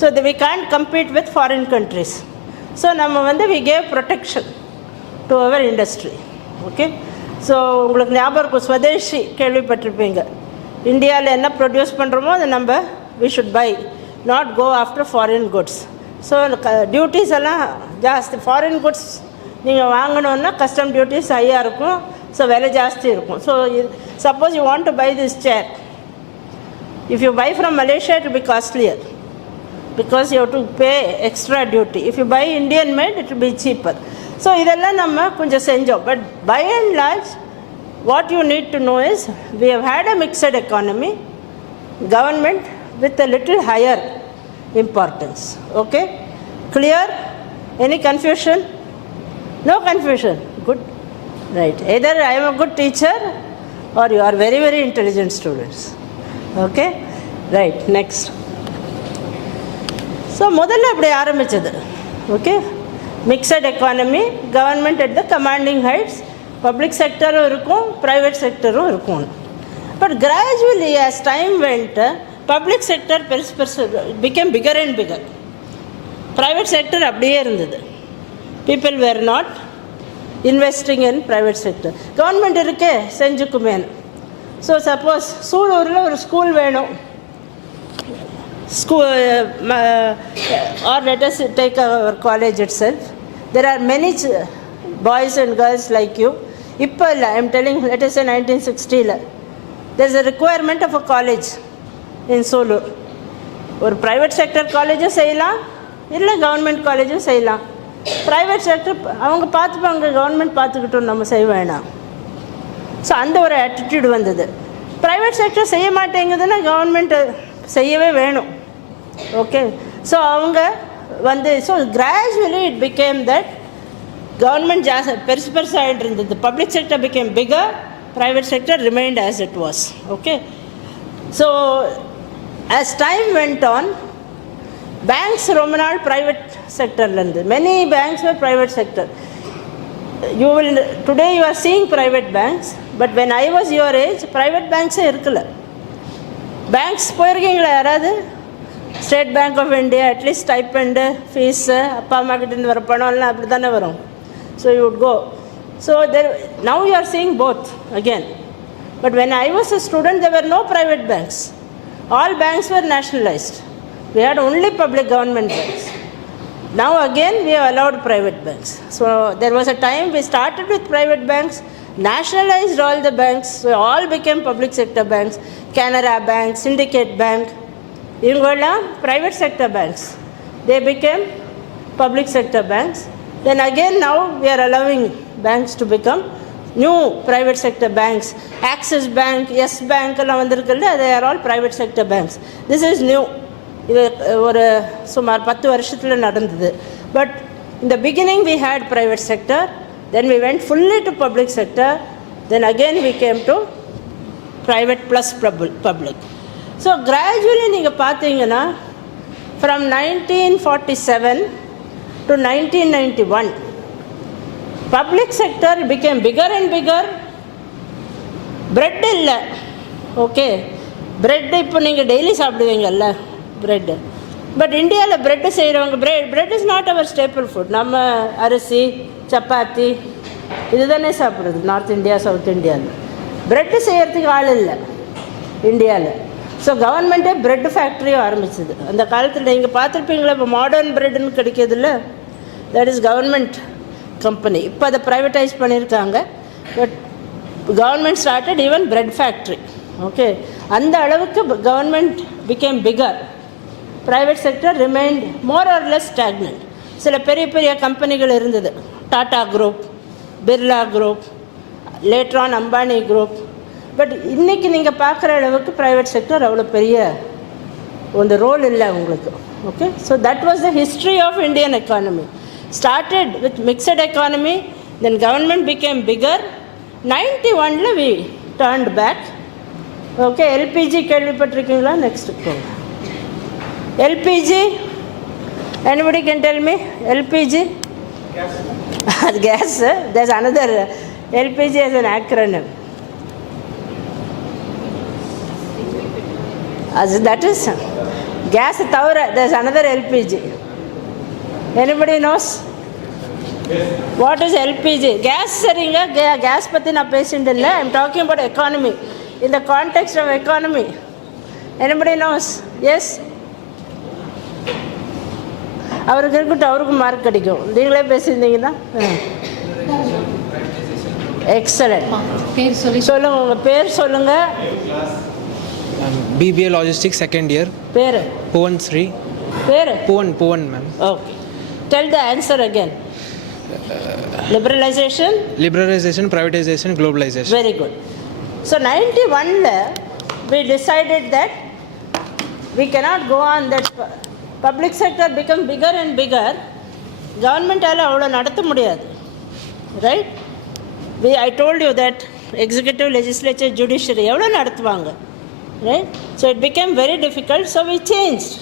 So we can't compete with foreign countries. So நம்ம வந்து we gave protection to our industry. Okay, so உங்களுக்கு ஞாபகம் இருக்கும், ஸ்வதேஷி கேள்விப்பட்டிருப்பீங்க. இந்தியாவில் என்ன ப்ரொடியூஸ் பண்ணுறோமோ அதை நம்ம we should buy, not go after foreign goods. So duties எல்லாம் ஜாஸ்தி. ஃபாரின் குட்ஸ் நீங்கள் வாங்கணுன்னா கஸ்டம் டியூட்டிஸ் ஹையாக இருக்கும். ஸோ விலை ஜாஸ்தி இருக்கும். So suppose you want to buy this chair, if you buy from Malaysia it will be costlier because you have to pay extra duty. If you buy Indian made it will be cheaper. So இதெல்லாம் நம்ம கொஞ்சம் செஞ்சோம். But by and large what you need to know is we have had a mixed economy, government with a little higher importance. Okay, clear? Any confusion? No confusion. Good, right. Either I am a good teacher or you are very very intelligent students. Okay, right. Next. So முதல்ல அப்படி ஆரம்பிச்சது. Okay, mixed economy, government at the commanding heights, public செக்டரும் இருக்கும் private செக்டரும் இருக்கும். But gradually as time went, public sector became bigger and bigger. Private sector அப்படியே இருந்தது. People were not investing in private sector. Government இருக்கே செஞ்சுக்குமே. So suppose சூலூரில் ஒரு school வேணும், school or let us take our college itself. There are many boys and girls like you. இப்போ இல்லை, I am telling, let us say 1960. There is a requirement of a college in Sulu. ஒரு private sector காலேஜும் செய்யலாம், இல்லை government காலேஜும் செய்யலாம். Private sector அவங்க பார்த்துப்பாங்க, கவர்மெண்ட் பார்த்துக்கிட்டோம், நம்ம செய்ய வேணாம். ஸோ அந்த ஒரு ஆட்டிடியூட் வந்தது. ப்ரைவேட் செக்டர் செய்ய மாட்டேங்குதுன்னா கவர்மெண்ட் செய்யவே வேணும். ஓகே, ஸோ அவங்க வந்து so gradually it became that government பெருசு பெருசாகிட்டு இருந்தது. Public sector became bigger, private sector remained as it was. Okay, so as time went on, banks ரொம்ப நாள் private sectorல இருந்து, many banks were private sector. You will today you are seeing private banks, but when I was your age private banks இருக்கல. banks போயிருக்கீங்களா யாராவது? State Bank of India at least stipend, fees, அப்பா அம்மா கிட்டேருந்து வர பணம்லாம் அப்படி தானே வரும். So you would go. So there, now you are seeing both again. But when I was a student, there were no private banks. All banks were nationalized. We had only public government banks. Now again we have allowed private banks. So there was a time we started with private banks, nationalized all the banks, so all became public sector banks. Canara Bank, Syndicate Bank, இவங்கெல்லாம் private sector banks. They became public sector banks. Then again now we are allowing banks to become new private sector banks. Axis Bank, Yes Bank எல்லாம் வந்திருக்குல்ல, they are all private sector banks. This is new. இது ஒரு சுமார் 10 வருஷத்தில் நடந்தது. But in the beginning we had private sector, then we went fully to public sector, then again we came to private plus public. So gradually நீங்கள் பார்த்தீங்கன்னா from 1947 to 1991 public sector became bigger and bigger. bread இல்லை. Okay, bread இப்போ நீங்கள் daily சாப்பிடுவீங்கல்ல bread. But இந்தியாவில் bread செய்கிறவங்க bread is not our staple food. நம்ம அரிசி, சப்பாத்தி இது தானே சாப்பிட்றது நார்த் இந்தியா, சவுத் இந்தியாவில். பிரெட்டு செய்கிறதுக்கு ஆள் இல்லை இந்தியாவில். ஸோ கவர்மெண்ட்டே பிரெட் ஃபேக்ட்ரியும் ஆரம்பிச்சது அந்த காலத்தில். நீங்கள் பார்த்துருப்பீங்களா, இப்போ மாடர்ன் பிரெட்டுன்னு கிடைக்கிறதில்ல, தட் இஸ் கவர்மெண்ட் கம்பெனி. இப்போ அதை ப்ரைவேட்டைஸ் பண்ணியிருக்காங்க. But government started even bread factory. Okay, அந்த அளவுக்கு government became bigger. Private sector remained more or less stagnant. சில பெரிய பெரிய கம்பெனிகள் இருந்தது, Tata group, Birla group, later on Ambani group. But இன்றைக்கி நீங்கள் பார்க்குற அளவுக்கு ப்ரைவேட் செக்டர் அவ்வளோ பெரிய அந்த ரோல் இல்லை உங்களுக்கு. Okay, so that was the history of Indian economy. Started with mixed economy, then government became bigger. 91ல் we turned back. Okay, LPG கேள்விப்பட்டிருக்கீங்களா? நெக்ஸ்ட் போங்க. LPG, anybody can tell me? LPG? Gas. There's another LPG as an acronym. As that is gas thavara, there's another LPG. Anybody knows? What is LPG? Gas சரிங்க, gas பற்றி நான் பேசிட்டு இல்லை. I'm talking about economy. In the context of economy. Anybody knows? Yes? அவருக்கு இருக்கட்டும், அவருக்கு mark கிடைக்கும். நீங்களே பேசியிருந்தீங்கன்னா எக்ஸலண்ட். சொல்லுங்கள், உங்கள் பேர் சொல்லுங்கள். BBA Logistics second year. பேர்? Puvan Sri. பேர்? Puvan ma'am. Okay. Tell the answer again. Liberalization, Privatization, globalization. Very good. So 91ல் we decided that we cannot go on that. Public sector become bigger and bigger. கவர்மெண்ட்டால் அவ்வளோ நடத்த முடியாது. Right? I told you that executive, legislature, judiciary எவ்வளோ நடத்துவாங்க. Right? So it became very difficult. So we changed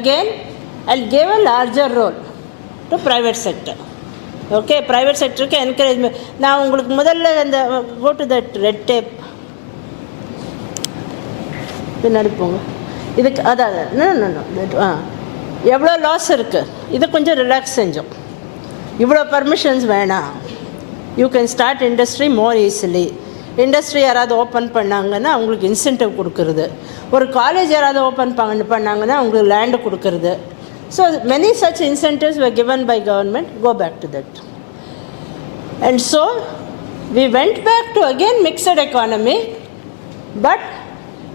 again and gave a larger role to private sector. Okay, private செக்டருக்கு encouragement. நான் உங்களுக்கு முதல்ல அந்த go to that red tape பின்னாடி போங்க. இதுக்கு அதான் எவ்வளோ லாஸ் இருக்குது, இதை கொஞ்சம் ரிலாக்ஸ் செஞ்சோம். இவ்வளோ பர்மிஷன்ஸ் வேணாம். You can start industry more easily. Industry யாராவது ஓப்பன் பண்ணாங்கன்னா அவங்களுக்கு இன்சென்டிவ் கொடுக்குறது. ஒரு காலேஜ் யாராவது ஓப்பன் பண்ணாங்கன்னா அவங்களுக்கு லேண்டு கொடுக்குறது. So many such incentives were given by government. Go back to that. And so we went back to again mixed economy, but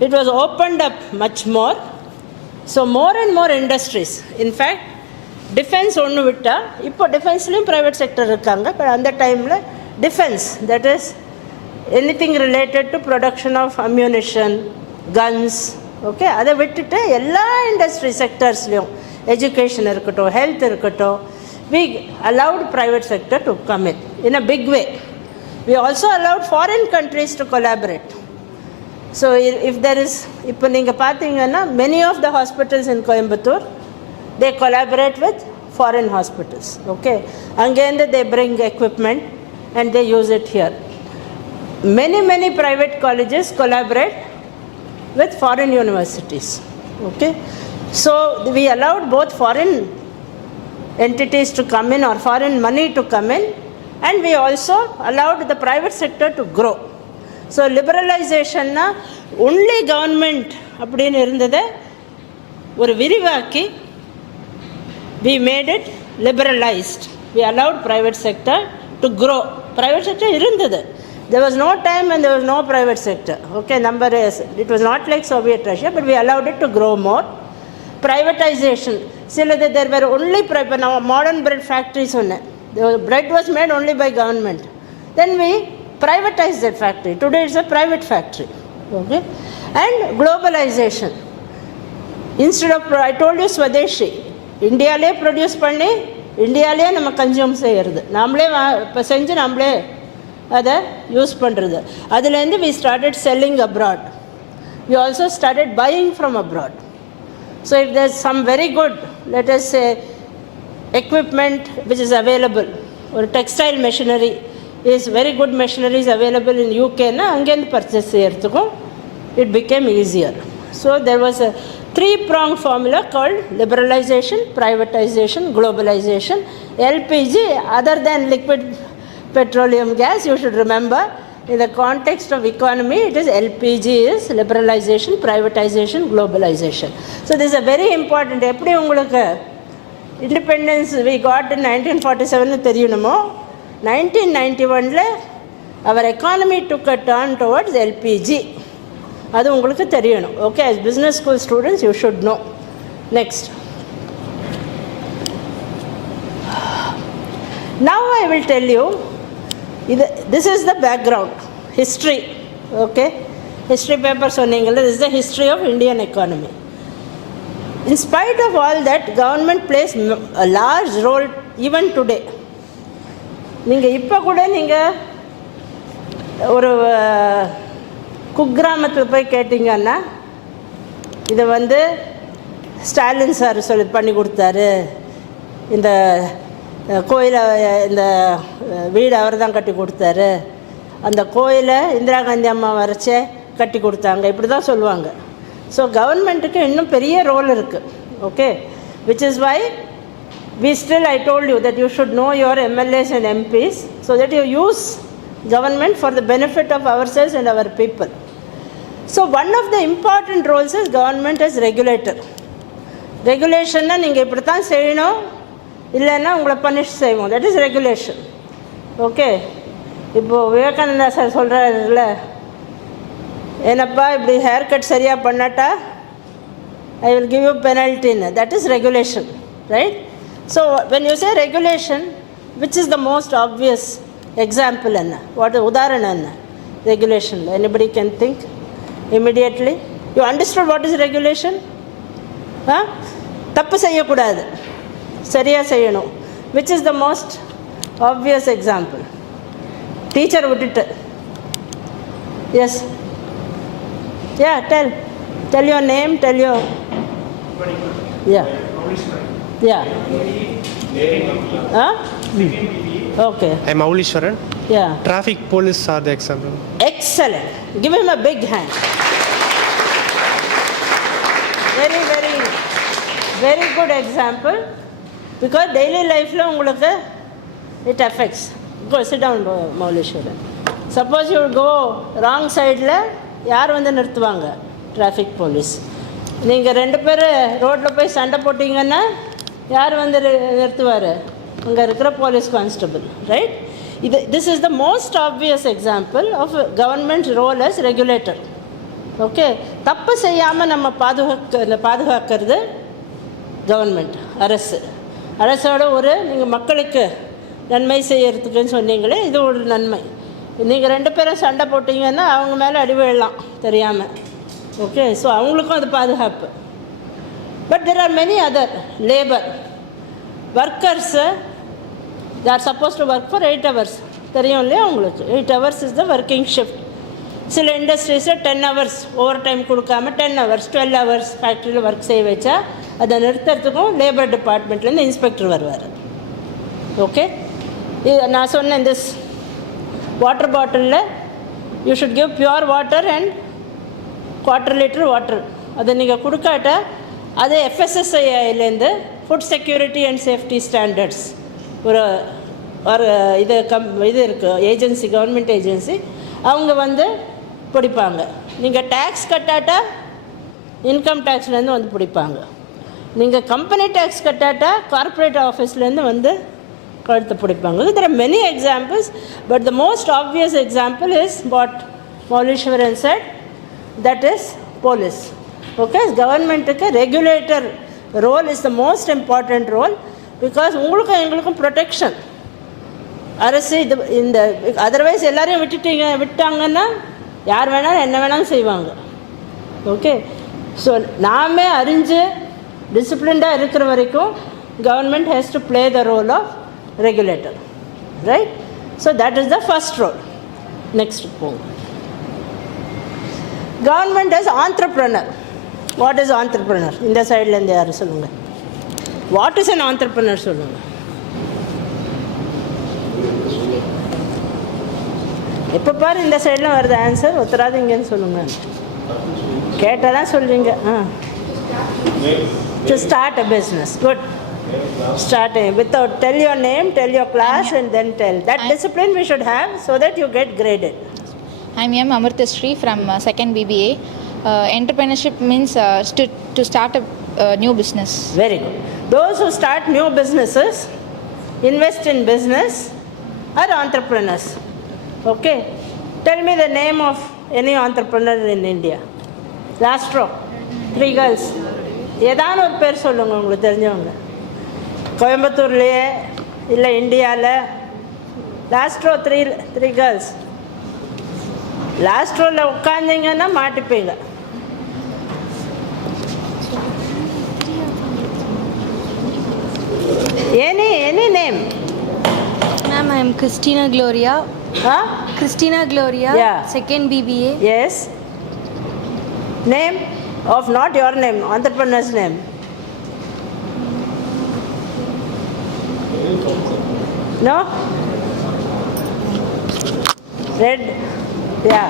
it was opened up much more. So more and more industries. In fact, defense ஒன்று விட்டால் இப்போ டிஃபென்ஸ்லேயும் private sector இருக்காங்க. But அந்த டைமில் defence, that is anything related to production of ammunition, guns, okay, அதை விட்டுட்டு எல்லா இண்டஸ்ட்ரி செக்டர்ஸ்லேயும், எஜுகேஷன் இருக்கட்டும், ஹெல்த் இருக்கட்டும், we allowed private sector to come in a big way. We also allowed foreign countries to collaborate. So if there is, இப்போ நீங்கள் பார்த்தீங்கன்னா many of the hospitals in Coimbatore, they collaborate with foreign hospitals. Okay, அங்கேருந்து they bring equipment and they use it here. Many private colleges collaborate with foreign universities. Okay, so we allowed both foreign entities to come in or foreign money to come in, and we also allowed the private sector to grow. So liberalization na only government அப்படின்னு இருந்ததை ஒரு விரிவாக்கி we made it liberalized. We allowed private sector to grow. Private sector இருந்தது. There was no time when there was no private sector. Okay, number is, it was not like Soviet Russia, but we allowed it to grow more. Privatization, சிலது there were only இப்போ நம்ம modern bread factory சொன்னேன். Bread was made only by government. Then we privatized that factory. Today it's a private factory. Okay, and globalization. Instead of, I told you Swadeshi, இந்தியாவிலே produce பண்ணி இந்தியாவிலே நம்ம consume செய்கிறது, நாமளே இப்போ செஞ்சு நாமளே அதை யூஸ் பண்ணுறது. அதுலேருந்து we started selling abroad. We also started buying from abroad. So if there's some very good, let us say, equipment which is available, or textile machinery is very good machinery is available in UK, na அங்கேருந்து purchase செய்யறதுக்கும் it became easier. So there was a three-pronged formula called liberalization, privatization, globalization. LPG, other than liquid petroleum gas, you should remember, in the context of economy, it is LPG is liberalization, privatization, globalization. So this is a very important. எப்படி உங்களுக்கு independence we got in 1947 தெரியணுமோ, 1991ல our economy took a turn towards LPG. அது உங்களுக்கு தெரியணும். Okay, as business school students you should know. Next. Now I will tell you, this is the background, history. Okay, history paper சொன்னீங்கல்ல, this is the history of Indian economy. in spite of all that, government plays a large role even today. நீங்கள் இப்போ கூட நீங்கள் ஒரு குக்கிராமத்தில் போய் கேட்டிங்கன்னா இதை வந்து ஸ்டாலின் சார் பண்ணி கொடுத்தாரு, இந்த கோயிலை இந்த வீடு அவர் தான் கட்டி கொடுத்தாரு, அந்த கோயிலை இந்திரா காந்தி அம்மா வரைச்சே கட்டி கொடுத்தாங்க, இப்படி தான் சொல்லுவாங்க. ஸோ கவர்மெண்ட்டுக்கு இன்னும் பெரிய ரோல் இருக்குது. Okay, which is why we still, I told you that you should know your MLAs and MPs so that you use government for the benefit of ourselves and our people. So one of the important roles is government as regulator. Regulation na ninga ipdi dhaan seiyanum illana ungala punish seivom, that is regulation. Okay, இப்போ Vivekananda sir சொல்கிறாருல்ல, என்னப்பா இப்படி hair cut சரியாக பண்ணாட்டா I will give you பெனல்ட்டின்னு, that is regulation, right? So when you say regulation, which is the most obvious example என்ன, what உதாரணம் என்ன ரெகுலேஷனில்? Anybody can think immediately? You understood what is regulation? தப்பு செய்யக்கூடாது, சரியாக செய்யணும். Which is the most obvious example? Teacher விட்டுட்டு. Yes, yeah, tell your name, tell your, yeah, okay, I'm Aulishwaran. Yeah, Traffic police are the example. excellent, give him a big hand. Very very very good example, because daily life la ungalku it affects. Go sit down, Aulishwaran. Suppose you go wrong side la, யார் வந்து நிறுத்துவாங்க? Traffic police. நீங்கள் 2 பேர் ரோட்டில் போய் சண்டை போட்டிங்கன்னா யார் வந்து நிறுத்துவார்? அங்கே இருக்கிற police constable, right? This is the most obvious example of government role as regulator. Okay, தப்பு செய்யாமல் நம்ம பாதுகாக்கிறது கவர்மெண்ட், அரசோட ஒரு, நீங்கள் மக்களுக்கு நன்மை செய்யறதுக்குன்னு சொன்னீங்களே, இது ஒரு நன்மை. நீங்கள் 2 பேரும் சண்டை போட்டிங்கன்னா அவங்க மேலே அடி விழலாம் தெரியாமல். ஓகே, ஸோ அவங்களுக்கும் அது பாதுகாப்பு. But there are many other labour workers, they are suppose to work for 8 hours. தெரியும் இல்லையா உங்களுக்கு? 8 hours is the working shift. சில இண்டஸ்ட்ரீஸில் 10 hours ஓவர் டைம் கொடுக்காம 10 hours 12 hours ஃபேக்ட்ரியில் ஒர்க் செய்ய வச்சா அதை நிறுத்துறதுக்கும் லேபர் டிபார்ட்மெண்ட்லேருந்து இன்ஸ்பெக்டர் வருவார். ஓகே, நான் சொன்னேன், திஸ் வாட்டர் பாட்டிலில் you should give pure water and 1/4 liter water. அதை நீங்கள் கொடுக்காட்ட அது FSSAIலேருந்து food security and safety standards ஒரு இது இருக்குது, ஏஜென்சி, கவர்மெண்ட் ஏஜென்சி, அவங்க வந்து பிடிப்பாங்க. நீங்கள் டேக்ஸ் கட்டாட்டா இன்கம் டேக்ஸ்லேருந்து வந்து பிடிப்பாங்க. நீங்கள் கம்பெனி டேக்ஸ் கட்டாட்டா கார்ப்பரேட் ஆஃபீஸ்லேருந்து வந்து கழுத்து பிடிப்பாங்க. There are many examples, but the most obvious example is what Maulishwaran said, that is police. Okay, government-க்கு regulator role is the most important role, because உங்களுக்கும் எங்களுக்கும் protection. அரசு இது இந்த அதர்வைஸ் எல்லாரையும் விட்டாங்கன்னா யார் வேணாலும் என்ன வேணாலும் செய்வாங்க. ஓகே, ஸோ நாமே அறிஞ்சு டிசிப்ளின்டாக இருக்கிற வரைக்கும் government has to play the role of regulator, right? So that is the first role. Next point, government as entrepreneur. What is entrepreneur? In the side la yaar solunga, what is an entrepreneur solunga? எப்போ பாரு இந்த சைடில் வருது answer, ஒத்துறாதீங்கன்னு சொல்லுங்க, கேட்டால் தான் சொல்கிறீங்க. To start a business, good. Starting without, tell your name, tell your class, and then tell. That discipline we should have so that you get graded. I'm M. Amrithashree from 2nd BBA. Entrepreneurship means to start a new business. Very good. Those who start new businesses, invest in business, are entrepreneurs. Okay. Tell me the name of any entrepreneur in India. Last row. 3 girls. ஏதான ஒரு பேர் சொல்லுங்கள் உங்களுக்கு தெரிஞ்சவங்க, கோயம்புத்தூர்லேயே இல்லை இந்தியாவில். Last row 3 girls. Last ரோவில் உட்காந்திங்கன்னா மாட்டிப்பீங்க. Any name? Ma'am, I am Christina Gloria. Huh? Christina Gloria, Yeah. second BBA. Yes. Name of not your name, entrepreneur's name. No? Red? Yeah.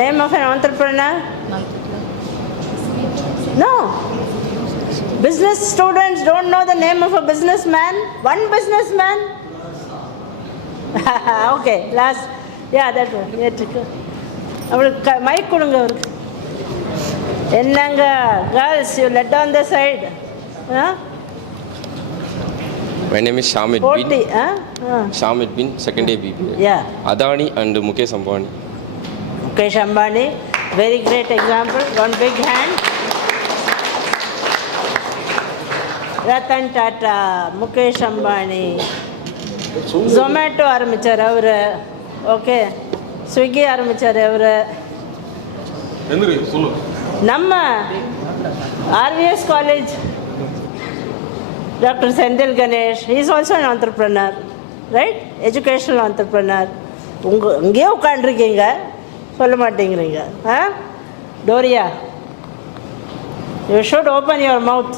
Name of an entrepreneur? No. Business students don't know the name of a businessman. One businessman? Okay, last. Yeah, that one. அவளுக்கு mic கொடுங்க அவருக்கு. என்னங்க girls you let on the side. My name is Shamit போட்டி Bin. Shamit Bin, second year BBA. Yeah Adani and Mukesh Ambani. Mukesh Ambani, very great example. One big hand. Ratan Tata, Mukesh Ambani, Zomato ஆரம்பிச்சார் அவரு. Okay, Swiggy ஆரம்பிச்சார் அவரு. நம்ம RVS college Dr. Sendil Ganesh, he is also an entrepreneur, right? Educational entrepreneur. இங்கேயே உட்காந்துருக்கீங்க, சொல்ல மாட்டேங்கிறீங்க. டோரியா, you should open your mouth.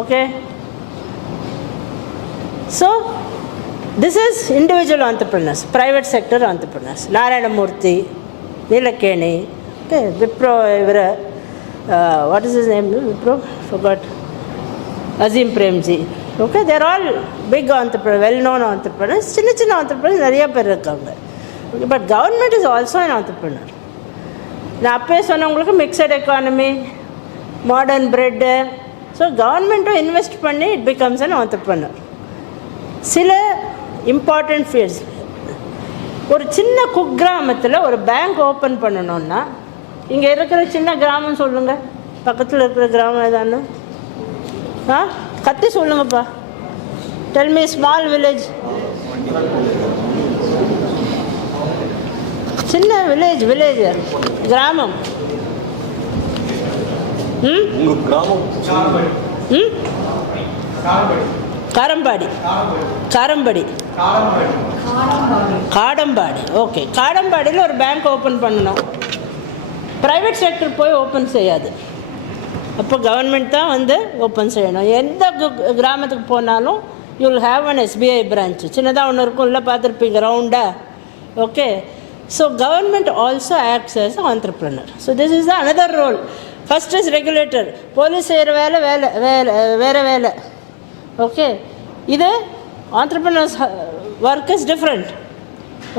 Okay? So, this is individual entrepreneurs, private sector entrepreneurs. Narayana Murthy, Nilakeni, okay, Wipro, what is his name? Wipro? Forgot. Azim Premji. Okay, they are all big entrepreneurs, well-known entrepreneurs. சின்ன entrepreneurs நிறைய பேர் இருக்காங்க. But government is also an entrepreneur. நான் அப்பவே சொன்ன உங்களுக்கு mixed economy, modern bread. So கவர்மெண்ட்டும் invest பண்ணி இட் பிகம்ஸ் அன் entrepreneur. சில இம்பார்ட்டண்ட் ஃபீல்ட்ஸ், ஒரு சின்ன குக்கிராமத்தில் ஒரு பேங்க் ஓப்பன் பண்ணணுன்னா, இங்கே இருக்கிற சின்ன கிராமம் சொல்லுங்கள், பக்கத்தில் இருக்கிற கிராமம் ஏதானு கத்தி சொல்லுங்கப்பா. டெல் மீ ஸ்மால் வில்லேஜ், சின்ன வில்லேஜ் கிராமம். காடம்பாடி. ஓகே, காடம்பாடியில் ஒரு பேங்க் ஓப்பன் பண்ணணும். ப்ரைவேட் செக்டர் போய் ஓப்பன் செய்யாது. அப்போ கவர்மெண்ட் தான் வந்து ஓப்பன் செய்யணும். எந்த கிராமத்துக்கு போனாலும் you will have an SBI branch. சின்னதாக ஒன்று இருக்கும், இல்லை பார்த்துருப்பீங்க ரவுண்டாக. Okay, so government also acts as an entrepreneur. So this is the another role. First is regulator. Police செய்கிற வேறு வேலை. ஓகே, இது entrepreneurs work is different.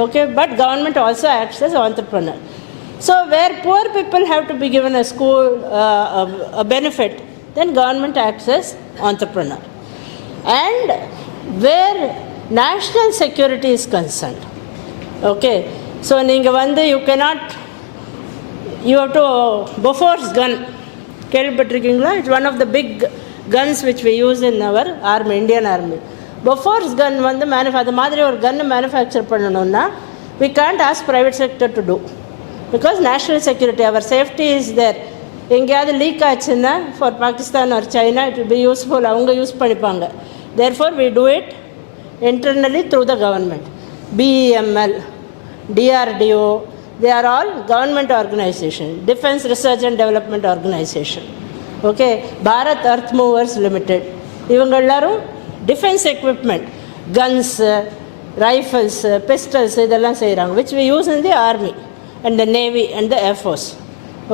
Okay, but government also acts as an entrepreneur. So where poor people have to be given a school, a benefit, then government acts as entrepreneur. And where national security is concerned, okay, so நீங்கள் வந்து you cannot, you have to, Bofors gun, கேள்விப்பட்டிருக்கீங்களா? It's one of the big guns which we use in our army, Indian army. Bofors gun வந்து அது மாதிரி ஒரு கன் manufacture பண்ணணும்னா we can't ask private sector to do. Because national security, our safety is there. எங்கேயாவது leak ஆச்சுன்னா for Pakistan or China it will be useful, அவங்க use பண்ணிப்பாங்க. Therefore we do it internally through the government. BEML, DRDO, they are all government organization. Defense Research and Development Organization. Okay, Bharat Earth Movers Limited. இவங்க எல்லாரும் defence equipment, guns, rifles, pistols இதெல்லாம் செய்கிறாங்க, which we use in the army and the Navy and the Air Force.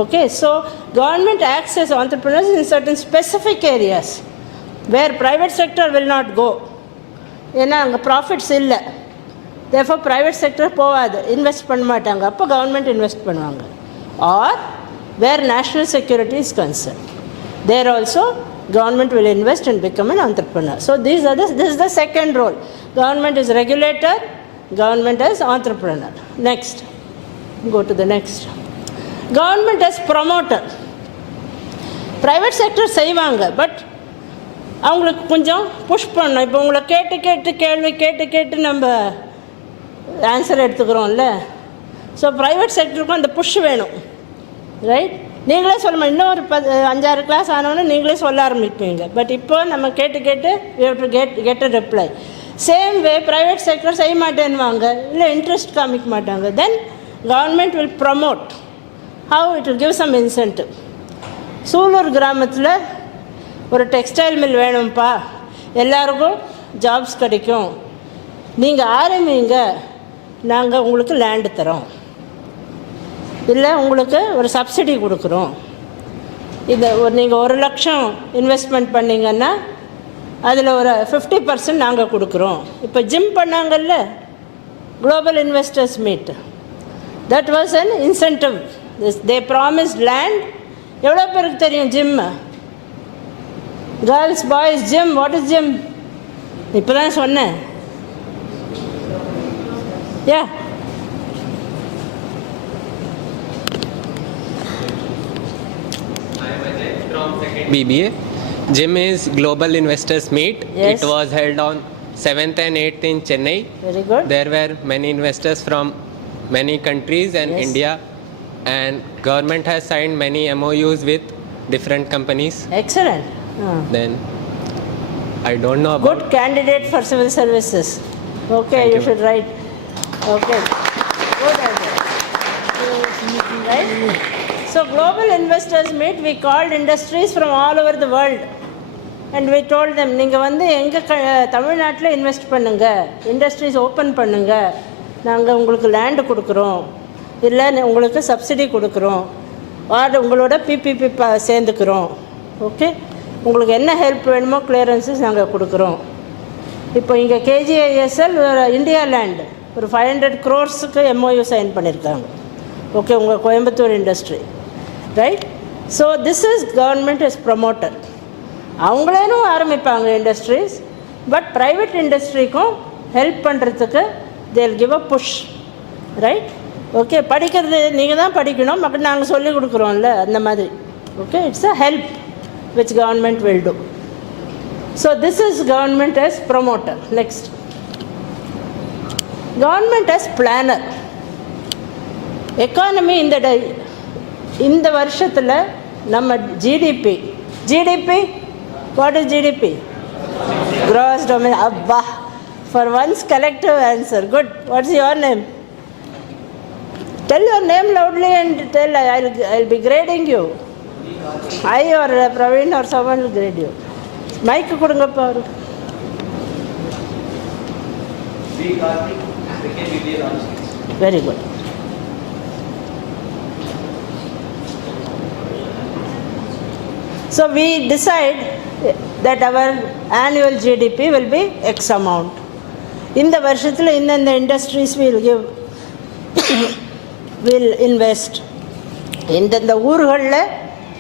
Okay, so government acts as entrepreneurs in certain specific areas where private sector will not go. ஏன்னா அங்கே profits இல்லை. therefore private sector போகாது, invest பண்ண மாட்டாங்க. அப்போ government invest பண்ணுவாங்க. Or where national security is concern, there also government will invest and become an entrepreneur. So this is the second role. Government is regulator, government is entrepreneur. Next, go to the next. Government as promoter. Private sector செய்வாங்க, but அவங்களுக்கு கொஞ்சம் push பண்ணணும். இப்போ உங்களை கேள்வி கேட்டு நம்ம answer எடுத்துக்கிறோம்ல. So private செக்டருக்கும் அந்த புஷ் வேணும், ரைட்? நீங்களே சொல்ல இன்னும் ஒரு 5-6 கிளாஸ் ஆனோன்னு நீங்களே சொல்ல ஆரம்பிப்பீங்க. பட் இப்போ நம்ம கேட்டு we have to get a reply. Same way private sector செய்ய மாட்டேன்னுவாங்க, இல்லை இன்ட்ரெஸ்ட் காமிக்க மாட்டாங்க. Then government will promote how it will give some incentive. Sulur கிராமத்தில் ஒரு டெக்ஸ்டைல் மில் வேணும்ப்பா, எல்லாருக்கும் ஜாப்ஸ் கிடைக்கும், நீங்கள் ஆரம்பிங்க, நாங்கள் உங்களுக்கு லேண்டு தரோம், இல்லை உங்களுக்கு ஒரு சப்சிடி கொடுக்குறோம். இதை நீங்கள் 1 லட்சம் இன்வெஸ்ட்மெண்ட் பண்ணிங்கன்னா அதில் ஒரு 50% நாங்கள் கொடுக்குறோம். இப்போ ஜிம் பண்ணாங்கல்ல, global investors meet, that was an incentive. They promised land. எவ்வளோ பேருக்கு தெரியும் GIM? Girls boys GIM. What is GIM? இப்போ தான் சொன்னேன். யா BBA. GIM is Global Investors Meet. Yes. It was held on 7th and 8th in Chennai. Very good. There were many investors from many countries and Yes. India, and government has signed many MOUs with different companies. Excellent. Then I don't know about Good candidate for civil services. Okay, Thank you you. should write. Okay, good idea. Right? So global investors meet, we called industries from all over the world and we told them, நீங்கள் வந்து எங்கள் தமிழ்நாட்டில் invest பண்ணுங்கள், industries open பண்ணுங்கள், நாங்கள் உங்களுக்கு land கொடுக்குறோம், இல்லை உங்களுக்கு சப்சிடி கொடுக்குறோம், உங்களோட பிபிபி சேர்ந்துக்கிறோம். ஓகே, உங்களுக்கு என்ன ஹெல்ப் வேணுமோ கிளியரன்ஸஸ் நாங்கள் கொடுக்குறோம். இப்போ இங்கே KGISL இந்தியா லேண்ட் ஒரு 500 crores MOU சைன் பண்ணியிருக்காங்க. ஓகே, உங்கள் Coimbatore industry, right? So this is government is promoter. அவங்களேனும் ஆரம்பிப்பாங்க இண்டஸ்ட்ரீஸ், பட் ப்ரைவேட் இண்டஸ்ட்ரிக்கும் ஹெல்ப் பண்ணுறதுக்கு they'll give a push, right? Okay, படிக்கிறது நீங்கள் தான் படிக்கணும், மக்கள் நாங்கள் சொல்லிக் கொடுக்குறோம்ல, அந்த மாதிரி. Okay, it's a help which government will do. So this is government as promoter. Next, government as planner. Economy இந்த வருஷத்தில் நம்ம GDP, what is GDP? Gross domestic. Abba, for once collective answer. Good. What's your name? Tell your name loudly and tell. I'll be grading you. I or Praveen or someone will grade you. Mic கொடுங்கப்பா அவரு. Very good. So we decide that our annual GDP will be X amount. இந்த வருஷத்தில் இந்த industries will give will invest. இந்த ஊர்களில்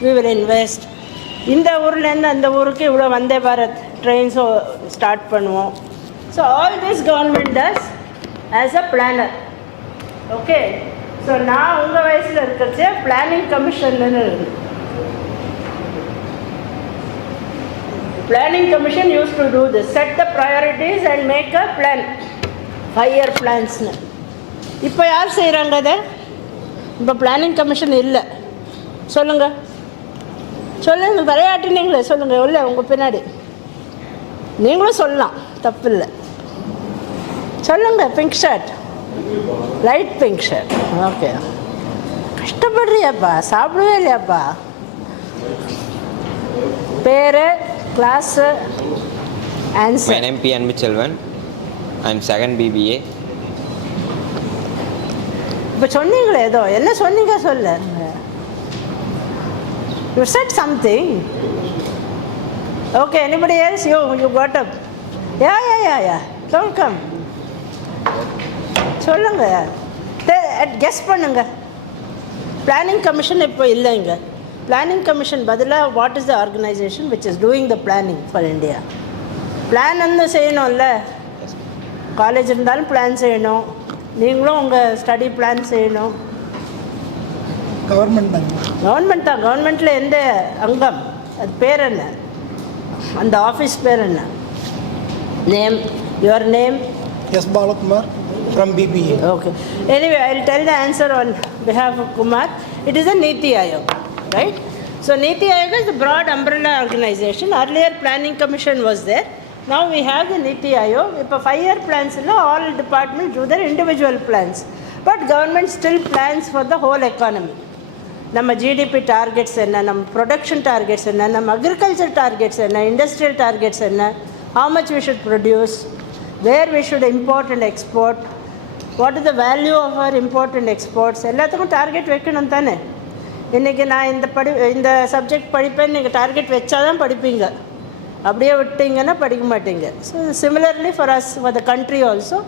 we will invest. இந்த ஊர்லேருந்து அந்த ஊருக்கு இவ்வளோ வந்தே பாரத் ட்ரெயின்ஸோ ஸ்டார்ட் பண்ணுவோம். So all this government does as a planar. Okay, so நான் உங்கள் வயசில் இருக்கிறச்சே பிளானிங் கமிஷன் இருக்குது. Planning Commission used to do this, set the priorities and make a plan, 5-year plans. இப்போ யார் செய்கிறாங்க அதை? இப்போ பிளானிங் கமிஷன் இல்லை. சொல்லுங்கள் விளையாட்டுனீங்களே, சொல்லுங்கள். இல்லை, உங்கள் பின்னாடி நீங்களும் சொல்லலாம், தப்பு இல்லை. சொல்லுங்கள். Pink shirt, light pink shirt. Okay, கஷ்டப்படுறியாப்பா, சாப்பிடவே இல்லையாப்பா? பேர், class, answer. My name P. Anmichelvan. I'm 2nd BBA. இப்போ சொன்னீங்களே ஏதோ, என்ன சொன்னீங்க சொல்ல? You said something. Okay, anybody else? You got up. Yeah. Come. சொல்லுங்க, கெஸ் பண்ணுங்க. பிளானிங் கமிஷன் இப்போ இல்லைங்க. பிளானிங் கமிஷன் பதிலாக what is the organisation which is doing the planning for India? Plan வந்து செய்யணும்ல, காலேஜ் இருந்தாலும் பிளான் செய்யணும், நீங்களும் உங்கள் ஸ்டடி பிளான் செய்யணும். கவர்மெண்ட் தான். கவர்மெண்ட்டில் எந்த அங்கம்? அது பேர் என்ன? அந்த ஆஃபீஸ் பேர் என்ன? Name, your name? S Balakumar from BBA. Okay. Anyway, I'll tell the answer on behalf of Kumar. It is a Niti Aayog. right? So Niti Aayog is the broad umbrella organization. Earlier Planning Commission was there. Now we have the Niti Aayog. இப்போ 5-year plans all departments do their individual plans. But government still plans for the whole economy. நம்ம GDP targets என்ன, நம்ம production targets என்ன, நம்ம agriculture targets என்ன, industrial targets என்ன, how much we should produce, where we should import and export, what is the value of our import and exports, எல்லாத்துக்கும் target வைக்கணும் தானே. இன்றைக்கி நான் இந்த சப்ஜெக்ட் படிப்பேன், நீங்கள் டார்கெட் வச்சா தான் படிப்பீங்க, அப்படியே விட்டீங்கன்னா படிக்க மாட்டீங்க. So similarly for as far the country also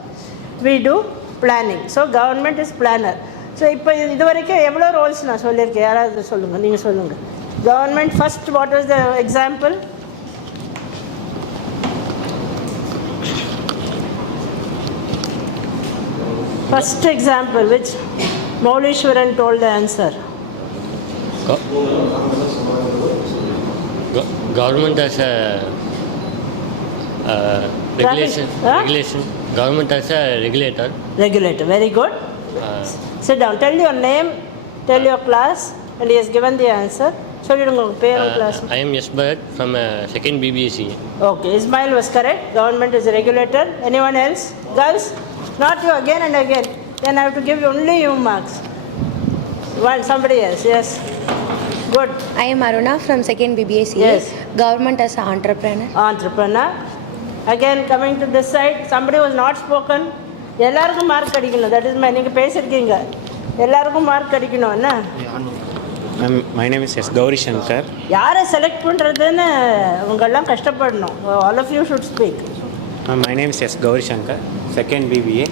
we do planning. So government is planner. So இப்போ இது வரைக்கும் எவ்வளோ ரோல்ஸ் நான் சொல்லியிருக்கேன், யாராவது சொல்லுங்கள், நீங்கள் சொல்லுங்கள். Government first, what was the example? First example, which Maulishwaran told the answer. Government has a regulation. Regulation. Government has a regulator. Regulator, very good. Sit down. Tell your name, tell your class, and he has given the answer. Class. I am Yashbharat from 2nd BBSE. Okay, Ismail was correct. Government is a regulator. Anyone else? Girls? Not you, again and again. Then I have to give only you marks. One, somebody else. Yes. Good. I am Aruna from 2nd BBSE. Yes. Government as an entrepreneur. Entrepreneur. Again, coming to this side, somebody was not spoken. எல்லாருக்கும் mark அடிக்கணும். That is my, நீங்கள் பேசியிருக்கீங்க, எல்லாருக்கும் mark அடிக்கணும். என்ன? My name is S. Gauri Shankar. யாரை select பண்ணுறதுன்னு அவங்கெல்லாம் கஷ்டப்படணும். All of you should speak. My name is S. Gauri Shankar, 2nd BBA.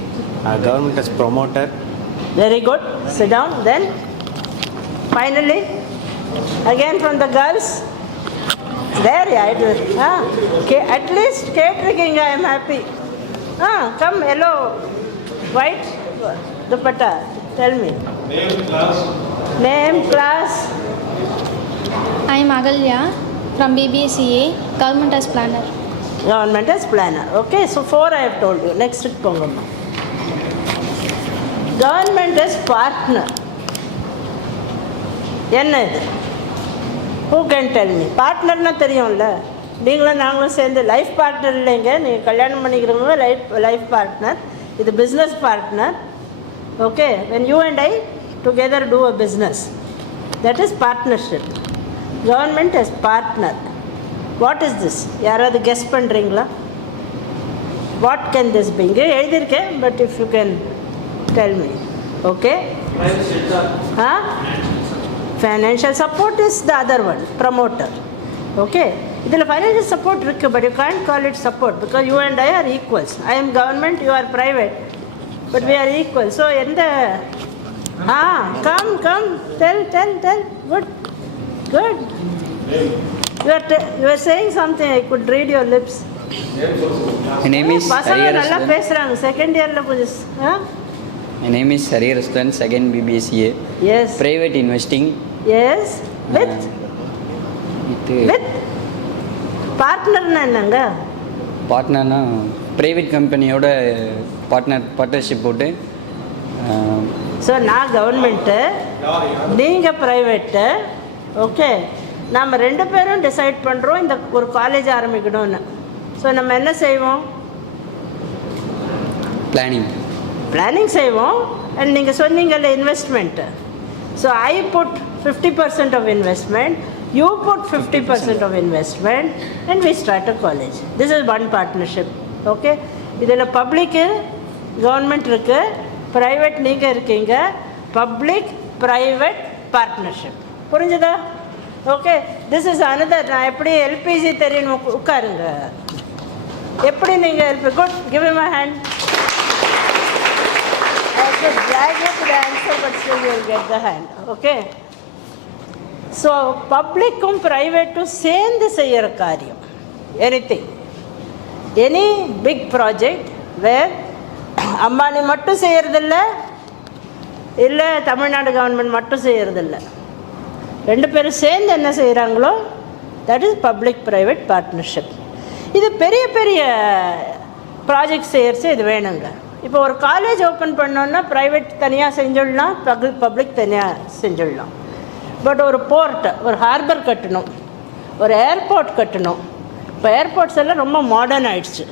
Government as promoter. Very good. Sit down. Then, finally, again from the girls. There, yeah, it was. Okay, at least catering, I am happy. Come, yellow, white, dupatta. Tell me. Name, class. Name, class. I am Agalya from BBSEA, Government as Planner. Government as planner. Okay, so 4 I have told you. Next pongama. Government as partner. என்ன இது? Who can tell me? பார்ட்னர்னா தெரியும்ல, நீங்களும் நாங்களும் சேர்ந்து life partner இல்லைங்க. நீங்கள் கல்யாணம் பண்ணிக்கிறவங்க life partner, இது business partner. Okay, when you and I together do a business, that is partnership. Government as partner. What is this? யாராவது கெஸ் பண்ணுறீங்களா? What can this be? இங்கே எழுதியிருக்கேன், but if you can tell me. Okay? Financial support is the other one, promoter. Okay? இதில் financial support இருக்குது, but you can't call it support because you and I are equals. I am government, you are private, but we are equal. So எந்த come tell. Good. You are saying something, I could read your lips. My name is பசங்க நல்லா பேசுகிறாங்க, second இயரில் கொஞ்சம். My name is Sarir Aslan, 2nd BBSEA. Yes. Private investing. Yes. With பார்ட்னர்னா என்னங்க? பார்ட்னர்னா private கம்பெனியோட partnership போட்டு. So நான் government, நீங்கள் ப்ரைவேட்டு. ஓகே, நம்ம 2 பேரும் டிசைட் பண்ணுறோம் இந்த ஒரு காலேஜ் ஆரம்பிக்கணும்னு. ஸோ நம்ம என்ன செய்வோம்? பிளானிங் செய்வோம். அண்ட் நீங்கள் சொன்னீங்கல்ல investment. So I put 50% of investment, you put 50% of investment, and we start a college. This is one partnership. Okay? இதில் பப்ளிக்கு கவர்மெண்ட் இருக்குது, ப்ரைவேட் நீங்கள் இருக்கீங்க, பப்ளிக் ப்ரைவேட் பார்ட்னர்ஷிப். புரிஞ்சுதா? Okay, this is another. நான் எப்படி எல்பிஜி தெரியும், உட்காருங்க. எப்படி நீங்கள் LP? Good, give him a hand. I should drag you to the answer, but still you will get the hand. Okay? So, பப்ளிக்கும் ப்ரைவேட்டும் சேர்ந்து செய்கிற காரியம், எனிதிங், எனி பிக் ப்ராஜெக்ட் வேர் அம்பானி மட்டும் செய்கிறதில்ல, இல்லை தமிழ்நாடு கவர்மெண்ட் மட்டும் செய்கிறதில்ல, 2 பேரும் சேர்ந்து என்ன செய்கிறாங்களோ, that is public private partnership. இது பெரிய பெரிய ப்ராஜெக்ட் செய்யறச்சு இது வேணுங்க. இப்போ ஒரு காலேஜ் ஓப்பன் பண்ணோன்னா ப்ரைவேட் தனியாக செஞ்சிடலாம், பப்ளிக் தனியாக செஞ்சிடலாம். பட் ஒரு போர்ட், ஒரு ஹார்பர் கட்டணும், ஒரு ஏர்போர்ட் கட்டணும். இப்போ ஏர்போர்ட்ஸ் எல்லாம் ரொம்ப மாடர்ன் ஆகிடுச்சு.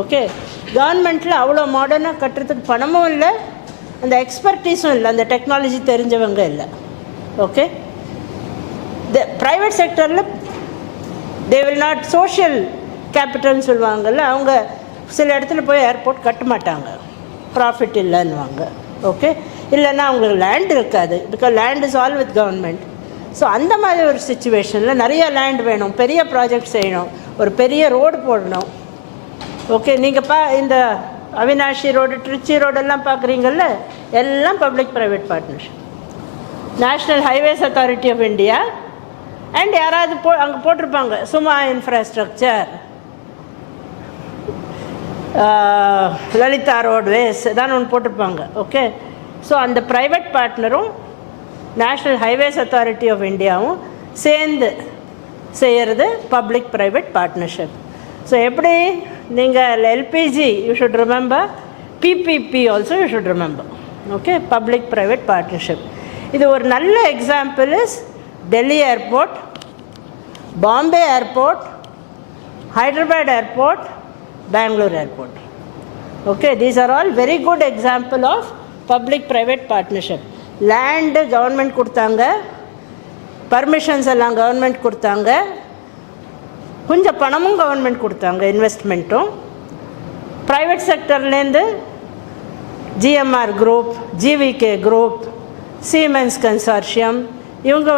ஓகே, கவர்மெண்ட்டில் அவ்வளோ மாடர்னாக கட்டுறதுக்கு பணமும் இல்லை, அந்த எக்ஸ்பர்டீஸும் இல்லை, அந்த டெக்னாலஜி தெரிஞ்சவங்க இல்லை. ஓகே, ப்ரைவேட் செக்டரில் தே வில் நாட், சோஷியல் கேபிட்டல்னு சொல்லுவாங்கள்ல, அவங்க சில இடத்துல போய் ஏர்போர்ட் கட்ட மாட்டாங்க, ப்ராஃபிட் இல்லைன்னுவாங்க. ஓகே, இல்லைன்னா அவங்களுக்கு லேண்ட் இருக்காது, because land is all with government. So அந்த மாதிரி ஒரு சுச்சுவேஷனில் நிறைய லேண்ட் வேணும், பெரிய ப்ராஜெக்ட் செய்யணும், ஒரு பெரிய ரோடு போடணும். ஓகே, நீங்கள் இந்த அவினாஷி ரோடு, திருச்சி ரோடெல்லாம் பார்க்குறீங்கள்ல, எல்லாம் public private partnership. National highways authority of India and யாராவது அங்கே போட்டிருப்பாங்க சுமா இன்ஃப்ராஸ்ட்ரக்சர், லலிதா ரோட்வேஸ், தான் ஒன்று போட்டிருப்பாங்க. ஓகே, ஸோ அந்த ப்ரைவேட் பார்ட்னரும் நேஷ்னல் ஹைவேஸ் அத்தாரிட்டி ஆஃப் இந்தியாவும் சேர்ந்து செய்கிறது பப்ளிக் ப்ரைவேட் பார்ட்னர்ஷிப். ஸோ எப்படி நீங்கள் LPG you should remember, PPP also you should remember. Okay, public private partnership. இது ஒரு நல்ல example is Delhi airport, Bombay airport, Hyderabad airport, Bangalore airport. Okay, these are all very good example of public private partnership. Land government கொடுத்தாங்க, permissions எல்லாம் government கொடுத்தாங்க, கொஞ்சம் பணமும் government கொடுத்தாங்க, இன்வெஸ்ட்மெண்ட்டும். ப்ரைவேட் செக்டர்லேருந்து GMR group, GVK group, Siemens consortium, இவங்க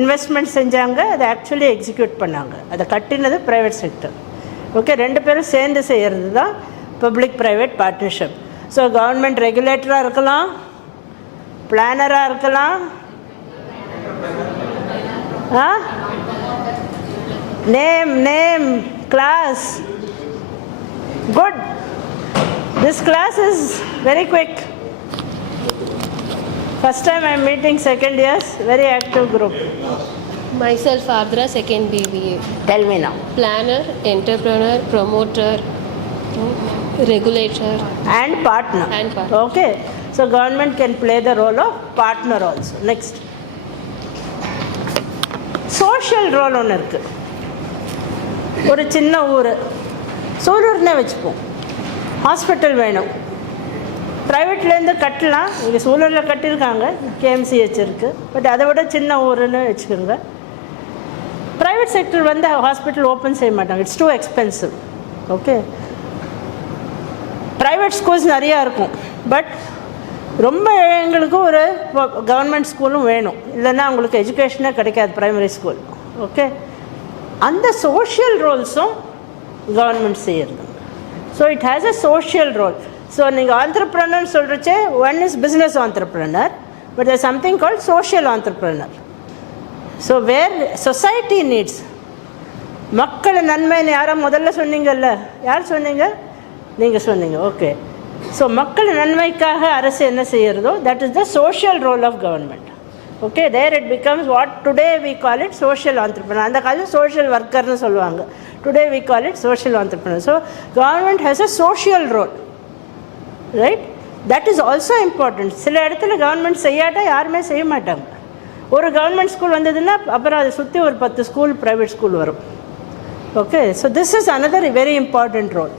இன்வெஸ்ட்மெண்ட் செஞ்சாங்க, அதை ஆக்சுவலி எக்ஸிக்யூட் பண்ணாங்க, அதை கட்டினது ப்ரைவேட் செக்டர். ஓகே, ரெண்டு பேரும் சேர்ந்து செய்கிறது தான் public private partnership. So government ரெகுலேட்டராக இருக்கலாம், பிளானராக இருக்கலாம், name class. Good, this class is very quick. First time I am meeting second years, very active group. Myself Ardra, second BBA. Tell me now. Planner, entrepreneur, promoter, regulator. And partner. And partner. Okay. So government can play the role of partner also. Next. Social role ஒன்று இருக்கு. ஒரு சின்ன ஊர், சூலூர்னே வச்சுப்போம், hospital வேணும், ப்ரைவேட்லேருந்து கட்டலாம். இங்கே சூலூரில் கட்டியிருக்காங்க, கேஎம்சிஹெச் இருக்குது, பட் அதை விட சின்ன ஊருன்னு வச்சுக்கோங்க. ப்ரைவேட் செக்டர் ஹாஸ்பிட்டல் ஓப்பன் செய்ய மாட்டாங்க, it's two expensive. Okay, private schools நிறையா இருக்கும், பட் ரொம்ப எங்களுக்கு ஒரு கவர்மெண்ட் ஸ்கூலும் வேணும், இல்லைன்னா அவங்களுக்கு எஜுகேஷனே கிடைக்காது, ப்ரைமரி ஸ்கூல். ஓகே, அந்த சோஷியல் ரோல்ஸும் கவர்மெண்ட் செய்கிறது. So it has a social role. So நீங்கள் ஆண்டர்ப்ரனர் சொல்கிறச்சே, one is business entrepreneur, but there something called social entrepreneur. So where society needs, மக்கள் நன்மைன்னு யாரோ முதல்ல சொன்னீங்கல்ல, யார் சொன்னீங்க? நீங்கள் சொன்னீங்க. ஓகே, ஸோ மக்கள் நன்மைக்காக அரசு என்ன செய்கிறதோ, that is the social role of government. Okay, there it becomes what today we call it social entrepreneur. அந்த காலத்தில் சோஷியல் ஒர்க்கர்னு சொல்லுவாங்க, today we call it social entrepreneur. So government has a social role, right? That is also important. சில இடத்துல government செய்யாட்டா யாருமே செய்ய மாட்டாங்க. ஒரு கவர்மெண்ட் ஸ்கூல் வந்ததுன்னா அப்புறம் அதை சுற்றி ஒரு 10 ஸ்கூல் ப்ரைவேட் ஸ்கூல் வரும். Okay, so this is another very important role.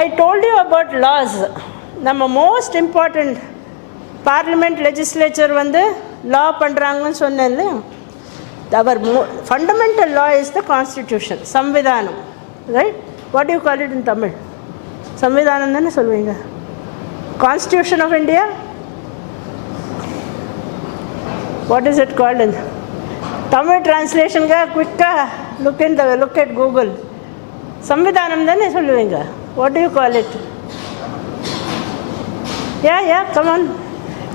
I told you about laws. நம்ம most important parliament legislature law பண்ணுறாங்கன்னு சொன்னேன்ல, our fundamental law is the constitution, சம்விதானம், right? What you call it in Tamil? சம்விதானம் தானே சொல்லுவீங்க. Constitution of India, what is it called in Tamil டிரான்ஸ்லேஷனுங்க? குவிக்காக look at Google. சம்விதானம் தானே சொல்லுவீங்க. What do you call it? Yeah, come on.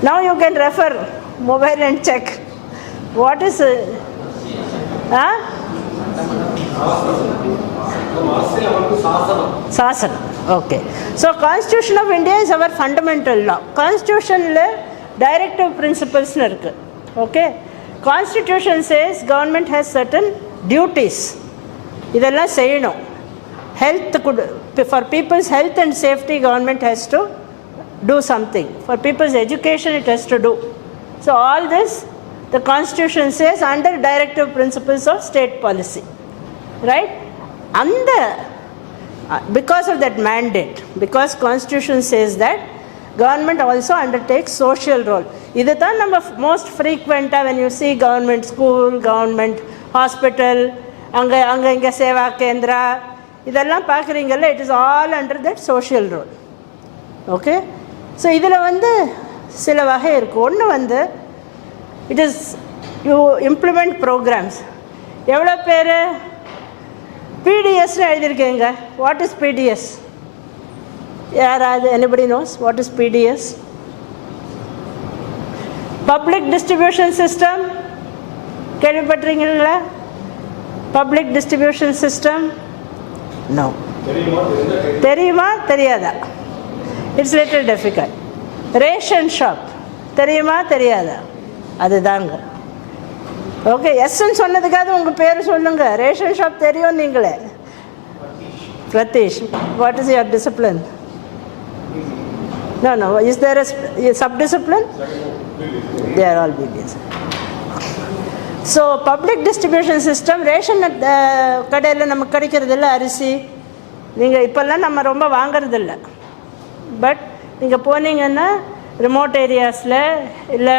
Now you can refer mobile and check. What is Sasana. Okay. So Constitution of India is our fundamental law. Constitution le directive principles irukku. Okay. Constitution says government has certain duties. Idella seyano. Health could, for people's health and safety, government has to do something. For people's education, it has to do. So all this the constitution says under directive principles of state policy, right? And because of that mandate, because constitution says that, government also undertakes social role. This is the most frequent when you see government school, government hospital, anga seva kendra, இதெல்லாம் பார்க்குறீங்கல்ல, it is all under that social role. Okay? So இதில் வந்து சில வகை இருக்குது. ஒன்று வந்து it is you implement programs. எவ்வளோ பேர் PDSன்னு எழுதியிருக்கீங்க? What is PDS? யாராவது anybody knows what is PDS? Public distribution system. கேள்விப்பட்டிருக்கீங்களா? Public distribution system? No. தெரியுமா தெரியாதா? It's little difficult. Ration shop. தெரியுமா தெரியாதா? அதுதாங்க. ஓகே, எஸ்ன்னு சொன்னதுக்காக உங்கள் பேர் சொல்லுங்க. ரேஷன் ஷாப் தெரியும் நீங்களே. Pratish, what is your discipline? No. Is there a sub-discipline? They are all BDS. So, public distribution system, ration கடையில் நமக்கு கிடைக்கிறதில்ல அரிசி. நீங்கள் இப்போல்லாம் நம்ம ரொம்ப வாங்கிறதில்ல. பட் நீங்கள் போனீங்கன்னா ரிமோட் ஏரியாஸில் இல்லை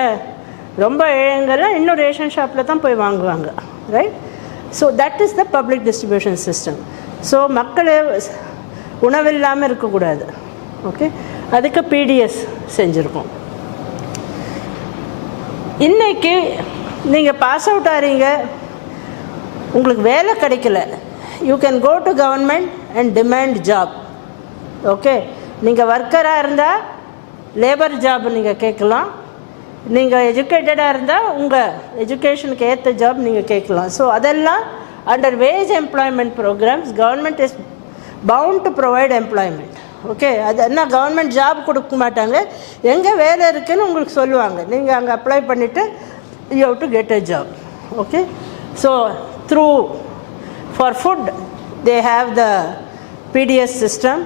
ரொம்ப ஏழைங்கெல்லாம் இன்னும் ரேஷன் ஷாப்பில் தான் போய் வாங்குவாங்க, right? So that is the public distribution system. So மக்கள் உணவில்லாமல் இருக்கக்கூடாது. ஓகே, அதுக்கு பிடிஎஸ் செஞ்சுருக்கோம். இன்றைக்கி நீங்கள் பாஸ் அவுட் ஆகிறீங்க, உங்களுக்கு வேலை கிடைக்கல, you can go to government and demand job. Okay, நீங்கள் ஒர்க்கராக இருந்தால் லேபர் ஜாப் நீங்கள் கேட்கலாம், நீங்கள் எஜுகேட்டடாக இருந்தால் உங்கள் எஜுகேஷனுக்கு ஏற்ற ஜாப் நீங்கள் கேட்கலாம். ஸோ அதெல்லாம் under wage employment programmes government is bound to provide employment. Okay, அது என்ன கவர்மெண்ட் ஜாப் கொடுக்க மாட்டாங்க, எங்கே வேலை இருக்குதுன்னு உங்களுக்கு சொல்லுவாங்க, நீங்கள் அங்கே அப்ளை பண்ணிவிட்டு you have to get a job. Okay, so through for food they have the PDS system,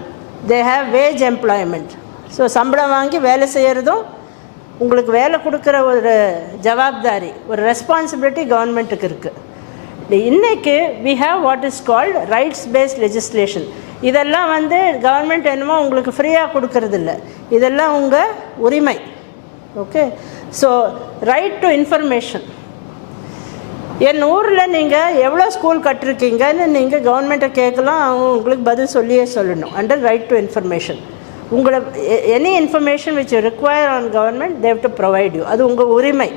they have wage employment. So சம்பளம் வாங்கி வேலை செய்கிறதும் உங்களுக்கு வேலை கொடுக்குற ஒரு ஜவாப்தாரி, ஒரு ரெஸ்பான்சிபிலிட்டி கவர்மெண்ட்டுக்கு இருக்குது. இன்றைக்கி we have what is called rights based legislation. இதெல்லாம் வந்து கவர்மெண்ட் என்னமோ உங்களுக்கு ஃப்ரீயாக கொடுக்கறதில்ல, இதெல்லாம் உங்கள் உரிமை. Okay, so right to information. என் ஊரில் நீங்கள் எவ்வளோ ஸ்கூல் கட்டிருக்கீங்கன்னு நீங்கள் கவர்மெண்ட்டை கேட்கலாம், அவங்க உங்களுக்கு பதில் சொல்லியே சொல்லணும். அண்டர் ரைட் டு இன்ஃபர்மேஷன் உங்களை any information which you require on government they have to provide you. அது உங்கள் உரிமை.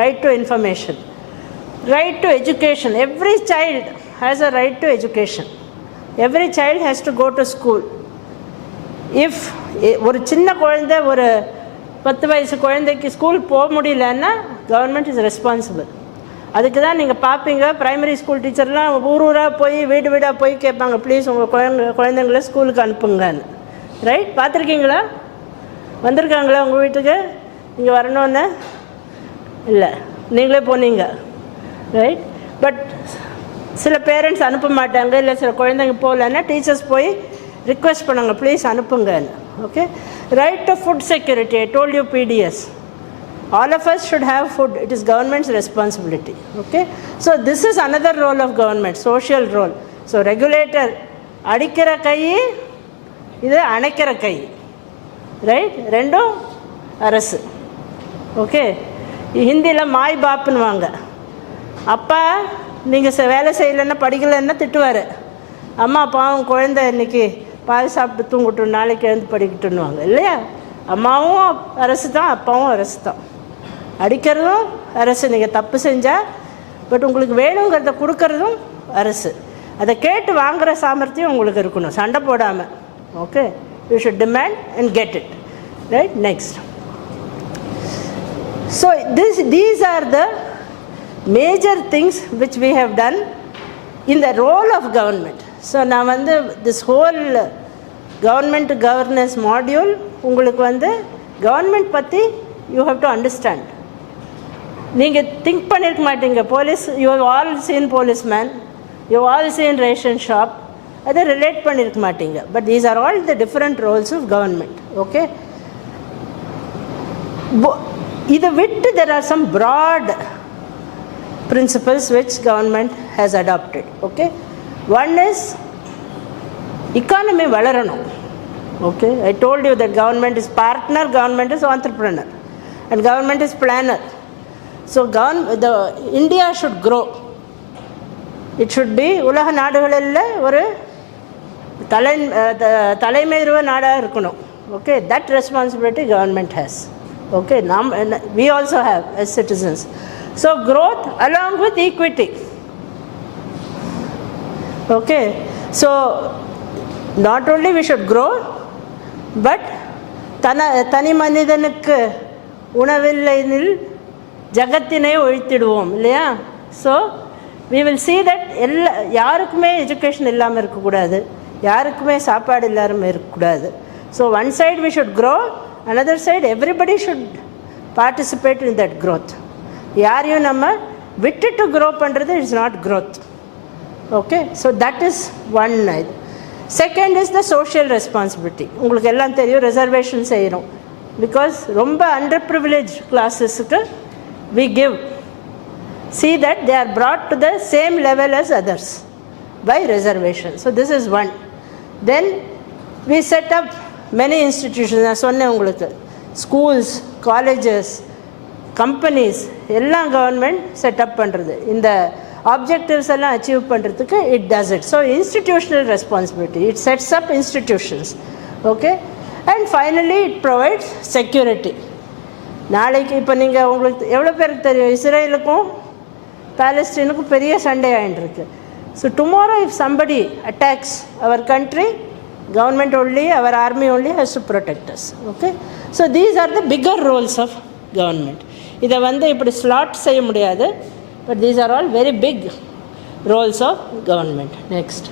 Right to information. Right to education. Every child has a right to education. Every child has to go to school. If ஒரு சின்ன குழந்தை, ஒரு 10 வயசு குழந்தைக்கு school போக முடியலன்னா கவர்மெண்ட் இஸ் ரெஸ்பான்சிபிள். அதுக்கு தான் நீங்கள் பார்ப்பீங்க ப்ரைமரி ஸ்கூல் டீச்சர்லாம் ஊராக போய் வீடு வீடாக போய் கேட்பாங்க, ப்ளீஸ் உங்கள் குழந்தைங்கள ஸ்கூலுக்கு அனுப்புங்கன்னு. ரைட்? பார்த்துருக்கீங்களா? வந்திருக்காங்களா உங்கள் வீட்டுக்கு? இங்கே வரணுன்னு இல்லை, நீங்களே போனீங்க. ரைட்? பட் சில பேரண்ட்ஸ் அனுப்ப மாட்டாங்க, இல்லை சில குழந்தைங்க போகலன்னா டீச்சர்ஸ் போய் ரிக்வெஸ்ட் பண்ணாங்க, ப்ளீஸ் அனுப்புங்கன்னு. Okay, right to food security. I told you PDS. All of us should have food. It is government's responsibility. Okay, so this is another role of government, social role. So regulator அடிக்கிற கை, இது அணைக்கிற கை. Right? ரெண்டும் அரசு. Okay, ஹிந்தியில் மாய் பாப்புன்னுவாங்க. அப்பா நீங்கள் வேலை செய்யலைன்னா படிக்கலைன்னா திட்டுவார். அம்மா அப்பாவும் குழந்தை இன்றைக்கி பால் சாப்பிட்டு தூங்கட்டும், நாளைக்கு எழுந்து படிக்கட்டுன்னுவாங்க இல்லையா? அம்மாவும் அரசு தான், அப்பாவும் அரசு தான். அடிக்கிறதும் அரசு, நீங்கள் தப்பு செஞ்சால். பட் உங்களுக்கு வேணுங்கிறத கொடுக்கறதும் அரசு. அதை கேட்டு வாங்குகிற சாமர்த்தியம் உங்களுக்கு இருக்கணும், சண்டை போடாமல். Okay, you should demand and get it. Right? Next. So these are the major things which we have done in the role of government. So நான் வந்து this whole government governance module உங்களுக்கு வந்து கவர்மெண்ட் பற்றி you have to understand. நீங்கள் think பண்ணியிருக்க மாட்டீங்க. Police, you have all seen policeman, you all seen ration shop, அதை relate பண்ணியிருக்க மாட்டீங்க. But these are all the different roles of government. Okay, இதை விட்டு there are some broad principles which government has adopted. Okay, one is economy வளரணும். Okay, I told you that government is partner, government is entrepreneur, and government is planner. So India should grow. It should be உலக நாடுகளில் ஒரு தலைமைத்துவ நாடாக இருக்கணும். Okay, that responsibility government has. Okay, we also have as citizens. So growth along with equity. Okay, so not only we should grow, but தனி மனிதனுக்கு உணவில்லைனில் ஜகத்தினை ஒழித்திடுவோம் இல்லையா? So we will see that யாருக்குமே எஜுகேஷன் இல்லாமல் இருக்கக்கூடாது, யாருக்குமே சாப்பாடு இல்லாமல் இருக்கக்கூடாது. So one side we should grow, another side everybody should participate in that growth. யாரையும் நம்ம விட்டுட்டு க்ரோ பண்ணுறது it's not growth. Okay, so that is one. Second is the social responsibility. உங்களுக்கு எல்லாம் தெரியும், ரிசர்வேஷன் செய்கிறோம். பிகாஸ் ரொம்ப அண்டர் ப்ரிவிலேஜ் கிளாஸஸுக்கு we give, see that they are brought to the same level as others by reservation. So this is one. Then we set up many institutions. நான் சொன்னேன் உங்களுக்கு, schools, colleges, companies எல்லாம் government setup பண்ணுறது. இந்த objectives எல்லாம் achieve பண்ணுறதுக்கு it does it. So institutional responsibility, it sets up institutions. Okay, and finally it provides security. நாளைக்கு இப்போ நீங்கள் உங்களுக்கு எவ்வளோ பேருக்கு தெரியும், இஸ்ரேலுக்கும் பாலஸ்டீனுக்கும் பெரிய சண்டை ஆகிட்டுருக்கு. So tomorrow if somebody attacks our country, government only, our army only has to protect us. Okay, so these are the bigger roles of government. இதை இப்படி ஸ்லாட் செய்ய முடியாது, but these are all very big roles of government. Next,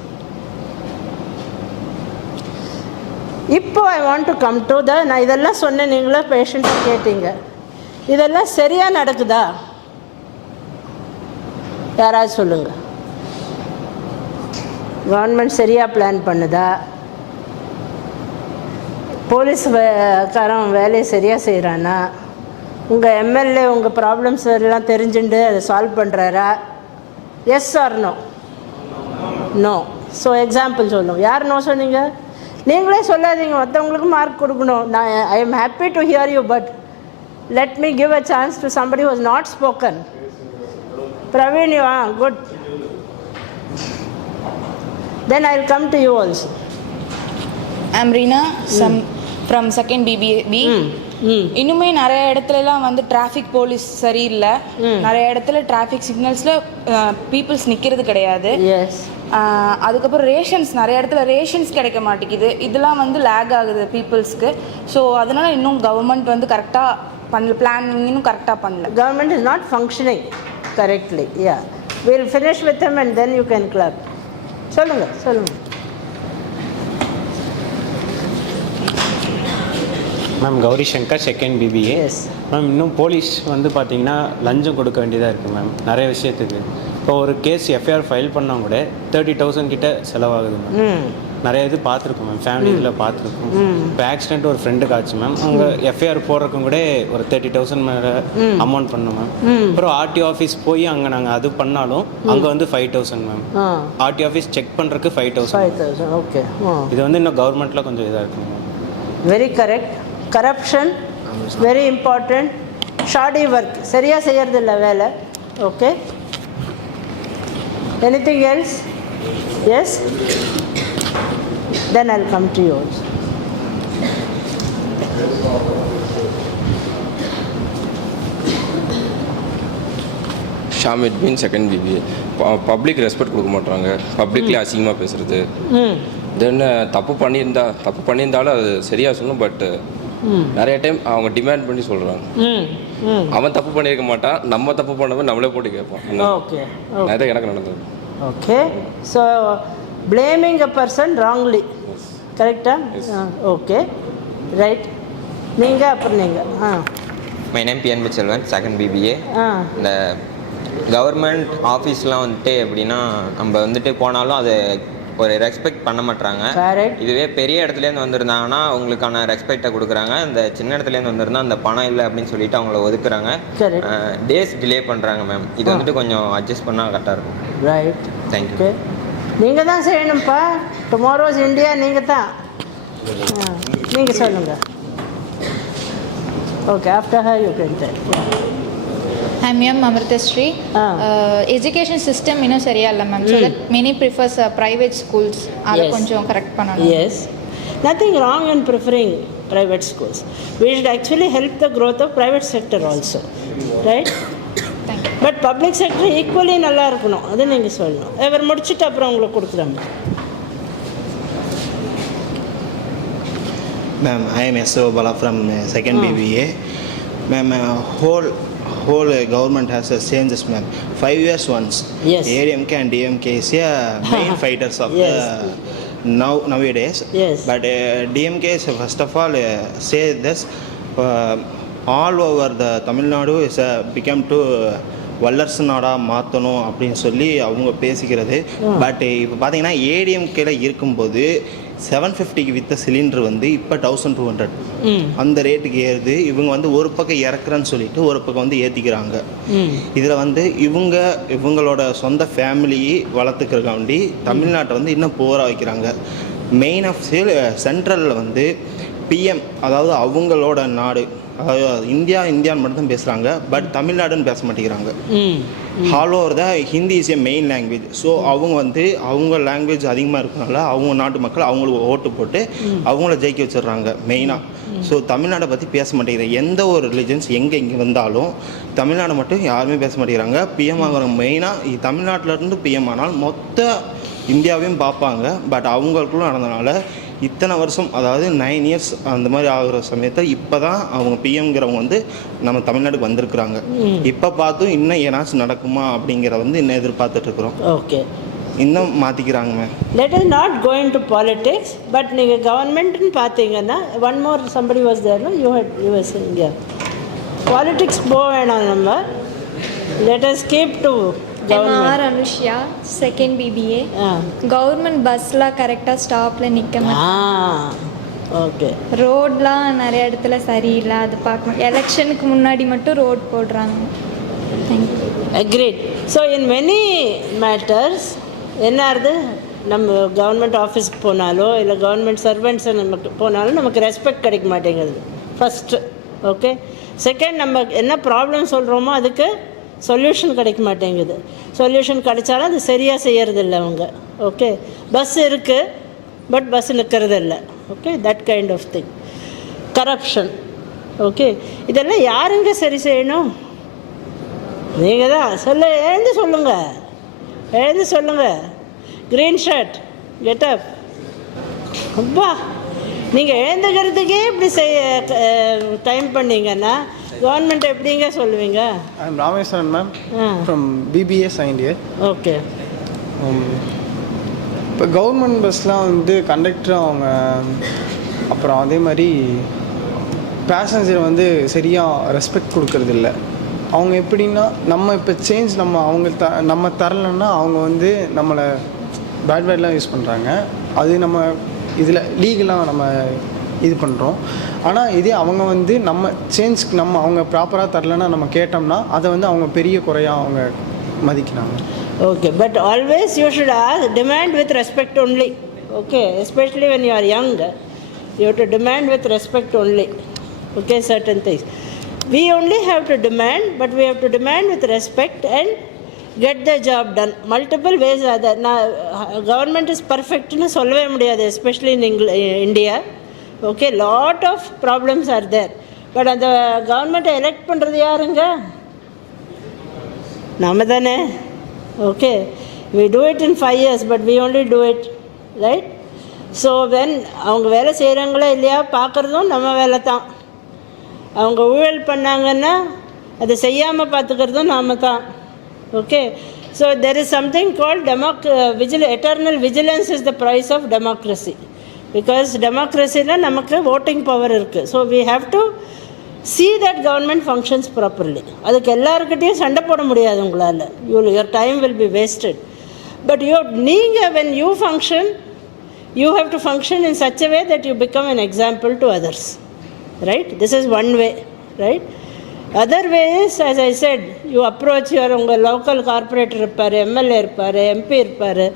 இப்போ I want to come to the, நான் இதெல்லாம் சொன்னேன், நீங்களே பேஷண்ட்டாக கேட்டீங்க, இதெல்லாம் சரியாக நடக்குதா? யாராவது சொல்லுங்கள். கவர்மெண்ட் சரியாக பிளான் பண்ணுதா? போலீஸ்காரன் வேலையை சரியாக செய்கிறானா? உங்கள் எம்எல்ஏ உங்கள் ப்ராப்ளம்ஸ் எல்லாம் தெரிஞ்சுட்டு அதை சால்வ் பண்ணுறாரா? Yes or no? No. So example சொல்லுவோம். யார் நோ சொன்னீங்க? நீங்களே சொல்லாதீங்க, மற்றவங்களுக்கு மார்க் கொடுக்கணும். நான் I am happy to hear you, but let me give a chance to somebody who was not spoken. Praveen, you good. Then I'll come to you also. I'm Reena from 2nd BBA. இன்னுமே நிறைய இடத்துலலாம் traffic police சரியில்லை. நிறைய இடத்துல traffic சிக்னல்ஸில் peoples நிற்கிறது கிடையாது. அதுக்கப்புறம் rations, நிறைய இடத்துல ரேஷன்ஸ் கிடைக்க மாட்டேங்குது. இதெல்லாம் லேக் ஆகுது பீப்புள்ஸ்க்கு. ஸோ அதனால் இன்னும் கவர்மெண்ட் கரெக்டாக பண்ணல, பிளானிங் இன்னும் கரெக்டாக பண்ணல. Government is not functioning correctly. Yeah, we'll finish with them and then you can clap. சொல்லுங்கள். Ma'am Gowri Shankar, 2nd BBA. Ma'am இன்னும் போலீஸ் பார்த்தீங்கன்னா லஞ்சம் கொடுக்க வேண்டியதாக இருக்குது மேம் நிறைய விஷயத்துக்கு. இப்போ ஒரு கேஸ் எஃப்ஐஆர் ஃபைல் பண்ணால் கூட 30,000 கிட்ட செலவாகுது மேம். நிறைய இது பார்த்துருக்கோம் மேம், ஃபேமிலியில் பார்த்துருக்கோம். இப்போ ஆக்சிடென்ட் ஒரு ஃப்ரெண்டுக்கு ஆச்சு மேம், அவங்க எஃப்ஐஆர் போடுறக்கும் கூட ஒரு 30,000 மேலே அமௌண்ட் பண்ணோம் மேம். அப்புறம் ஆர்டிஓ ஆஃபீஸ் போய் அங்கே நாங்கள் அது பண்ணாலும் அங்கே 5,000 மேம். ஆர்டிஓ ஆஃபீஸ் செக் பண்ணுறதுக்கு 5,000. ஓகே, இது இன்னும் கவர்மெண்ட்டில் கொஞ்சம் இதாக இருக்குங்க ma'am. Very correct. Corruption very important. Shoddy work, சரியாக செய்யறதில்ல வேலை. Okay, anything else? Yes, then I'll come to you also. Sham Edwin, 2nd BBA. Public respect கொடுக்க மாட்டாங்க, பப்ளிக்லேயே அசிங்கமாக பேசுகிறது. தென் தப்பு பண்ணியிருந்தாலும் அது சரியாக சொல்லணும். பட் நிறைய டைம் அவங்க டிமாண்ட் பண்ணி சொல்கிறாங்க. அவன் தப்பு பண்ணியிருக்க மாட்டான், நம்ம தப்பு பண்ணவன் நம்மளே போட்டு கேட்போம். நிறைய எனக்கு நடந்தது. Okay, so blaming a person wrongly, correct? Okay, right. நீங்கள் அப்புறம் நீங்கள். My name PN Selvan, 2nd BBA. இந்த கவர்மெண்ட் ஆஃபீஸ்லாம் எப்படின்னா நம்ம போனாலும் அதை ஒரு ரெஸ்பெக்ட் பண்ண மாட்டாங்க. இதுவே பெரிய இடத்துலேருந்து வந்திருந்தாங்கன்னா அவங்களுக்கான ரெஸ்பெக்டை கொடுக்குறாங்க. இந்த சின்ன இடத்துலேருந்து வந்திருந்தா அந்த பணம் இல்லை அப்படின்னு சொல்லிட்டு அவங்கள ஒதுக்குறாங்க. டேஸ் டிலே பண்ணுறாங்க மேம். இது வந்துட்டு கொஞ்சம் அட்ஜஸ்ட் பண்ணால் கரெக்டாக இருக்கும். Right, thank you. நீங்கள் தான் செய்யணும்ப்பா. டுமாரோஸ் இந்தியா நீங்கள் தான். நீங்கள் சொல்லுங்கள். Okay, after her you can tell. I'm M. Amritashri. Education system இன்னும் சரியா இல்லை ma'am. So that many prefers private schools. அதை கொஞ்சம் கரெக்ட் பண்ணணும். Yes. Nothing wrong in preferring private schools. We should actually help the growth of private sector also. Right? Thank you. But public sector equally நல்லா இருக்கணும். அது நீங்கள் சொல்லணும். இவர் முடிச்சுட்டு அப்புறம் உங்களுக்கு கொடுக்குறாங்க. Ma'am, I am S. Bala from second BBA. Ma'am, whole government has changes, ma'am. 5 years once. Yes. ADMK and DMK is main fighters of nowadays. Yes. But DMK is first of all say this all over the Tamil Nadu is become to வல்லரசு நாடாக மாற்றணும் அப்படின்னு சொல்லி அவங்க பேசிக்கிறது. But இப்போ பார்த்தீங்கன்னா ஏடிஎம்கேல இருக்கும்போது 750க்கு விற்ற சிலிண்டர் வந்து இப்போ 1200 அந்த ரேட்டுக்கு ஏறுது. இவங்க வந்து ஒரு பக்கம் இறக்குறேன்னு சொல்லிட்டு ஒரு பக்கம் வந்து ஏற்றிக்கிறாங்க. இதில் வந்து இவங்களோட சொந்த ஃபேமிலியை வளர்த்துக்கிறக்காண்டி தமிழ்நாட்டை வந்து இன்னும் போராட வைக்கிறாங்க. மெயின் ஆஃப் சென்ட்ரலில் வந்து பிஎம், அதாவது அவங்களோட நாடு, அதாவது இந்தியான்னு மட்டும் தான் பேசுகிறாங்க. பட் தமிழ்நாடுன்னு பேச மாட்டேங்கிறாங்க. All over the Hindi is a main language. So அவங்க வந்து அவங்க லாங்குவேஜ் அதிகமாக இருக்கனால அவங்க நாட்டு மக்கள் அவங்களுக்கு ஓட்டு போட்டு அவங்கள ஜெயிக்க வச்சிடுறாங்க மெயினாக. ஸோ தமிழ்நாடை பற்றி பேச மாட்டேங்கிறாங்க. எந்த ஒரு ரிலிஜன்ஸ் இங்கே வந்தாலும் தமிழ்நாடு மட்டும் யாருமே பேச மாட்டேங்கிறாங்க. பிஎம் ஆகிறவங்க மெயினாக தமிழ்நாட்டிலேருந்து பிஎம் ஆனால் மொத்த இந்தியாவையும் பார்ப்பாங்க. பட் அவங்களுக்குள்ள நடந்தனால இத்தனை வருஷம், அதாவது 9 இயர்ஸ் அந்த மாதிரி ஆகிற சமயத்தில் இப்போ தான் அவங்க பிஎம்ங்கிறவங்க வந்து நம்ம தமிழ்நாட்டுக்கு வந்திருக்கிறாங்க. இப்போ பார்த்தும் இன்னும் ஏனாச்சும் நடக்குமா அப்படிங்கிற வந்து இன்னும் எதிர்பார்த்துட்ருக்குறோம். ஓகே, இன்னும் மாற்றிக்கிறாங்க ma'am. Let is not going to politics. But நீங்கள் கவர்மெண்ட்னு பார்த்தீங்கன்னா one more somebody was there, US இங்கே பாலிட்டிக்ஸ் போக வேணாம். நம்ம let us keep to R Anushya, second BBA. Government பஸ்லாம் கரெக்டாக ஸ்டாப்பில் நிற்க மாட்டேன். ஓகே, ரோட்லாம் நிறைய இடத்துல சரியில்லை, அது பார்க்கணும். எலெக்ஷனுக்கு முன்னாடி மட்டும் ரோட் போடுறாங்க. Thank you. Agreed. So in many matters என்ன ஆகுது, நம்ம கவர்மெண்ட் ஆஃபீஸ்க்கு போனாலோ இல்லை கவர்மெண்ட் சர்வெண்ட்ஸை நமக்கு போனாலும் நமக்கு ரெஸ்பெக்ட் கிடைக்க மாட்டேங்குது ஃபஸ்ட்டு. ஓகே, செகண்ட் நம்ம என்ன ப்ராப்ளம் சொல்கிறோமோ அதுக்கு சொல்யூஷன் கிடைக்க மாட்டேங்குது. சொல்யூஷன் கிடைச்சாலும் அது சரியாக செய்யறதில்லை அவங்க. ஓகே, பஸ் இருக்குது பட் பஸ் நிற்கிறது இல்லை. Okay, that kind of thing. Corruption. Okay, இதெல்லாம் யாருங்க சரி செய்யணும்? நீங்கள் தான் எழுந்து சொல்லுங்கள். Green shirt get up. அப்பா, நீங்கள் எழுந்துக்கிறதுக்கே இப்படி டைம் பண்ணிங்கன்னா கவர்மெண்ட் எப்படிங்க சொல்லுவீங்க? I am Rameswaran ma'am from BBA second year. Okay, இப்போ கவர்மெண்ட் பஸ்லாம் வந்து கண்டக்டர் அவங்க, அப்புறம் அதே மாதிரி பேசஞ்சர் வந்து சரியாக ரெஸ்பெக்ட் கொடுக்கறதில்ல. அவங்க எப்படின்னா நம்ம இப்போ சேஞ்ச் நம்ம தரலைன்னா அவங்க வந்து நம்மளை பேட்லாம் யூஸ் பண்ணுறாங்க. அது நம்ம இதில் லீகலாக நம்ம இது பண்ணுறோம். ஆனால் இதே அவங்க வந்து நம்ம சேஞ்ச்க்கு அவங்க ப்ராப்பராக தரலைன்னா நம்ம கேட்டோம்னா அதை வந்து அவங்க பெரிய குறையாக அவங்க மதிக்கிறாங்க. Okay, but always you should demand with respect only. Okay, especially when you are young you have to demand with respect only. Okay, certain things we only have to demand, but we have to demand with respect and get the job done. Multiple ways are there. Now government is perfect nu sollave mudiyadhu, especially in India. Okay, lot of problems are there, but அந்த government elect பண்றது யாருங்க? நாம தானே. Okay, we do it in 5 years, but we only do it, right? So when அவங்க வேலை செய்கிறாங்களா இல்லையா பார்க்குறதும் நம்ம வேலை தான். அவங்க ஊழல் பண்ணாங்கன்னா அதை செய்யாமல் பார்த்துக்கிறதும் நாம் தான். Okay, so there is something called eternal vigilance is the price of democracy. Because டெமோக்ரஸியில் நமக்கு ஓட்டிங் பவர் இருக்குது. So we have to see that government functions properly. அதுக்கு எல்லாருக்கிட்டையும் சண்டை போட முடியாது உங்களால். Your time will be wasted. But when you function, you have to function in such a way that you become an example to others, right? This is one way, right? Other way is, as I said, you approach your local corporator irupparu, MLA irupparu, MP irupparu,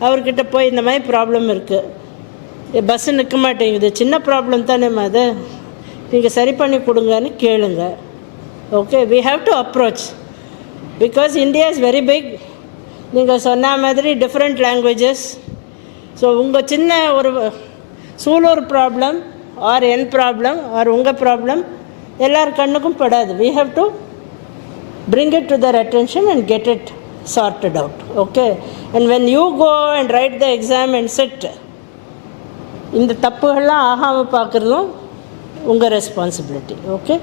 avarkitta poi indha mai problem irukku, bus nikka maatengudhu, chinna problem thane madu, neenga sari panni kudunga nu kelunga. Okay, we have to approach, because India is very big. நீங்கள் சொன்ன மாதிரி different languages. So உங்கள் சின்ன ஒரு Sulur problem or என் problem or உங்கள் problem எல்லார் கண்ணுக்கும் படாது. we have to bring it to their attention and get it sorted out. Okay, and when you go and write the exam and sit, இந்த தப்புகள்லாம் ஆகாமல் பார்க்குறதும் உங்கள் responsibility. Okay,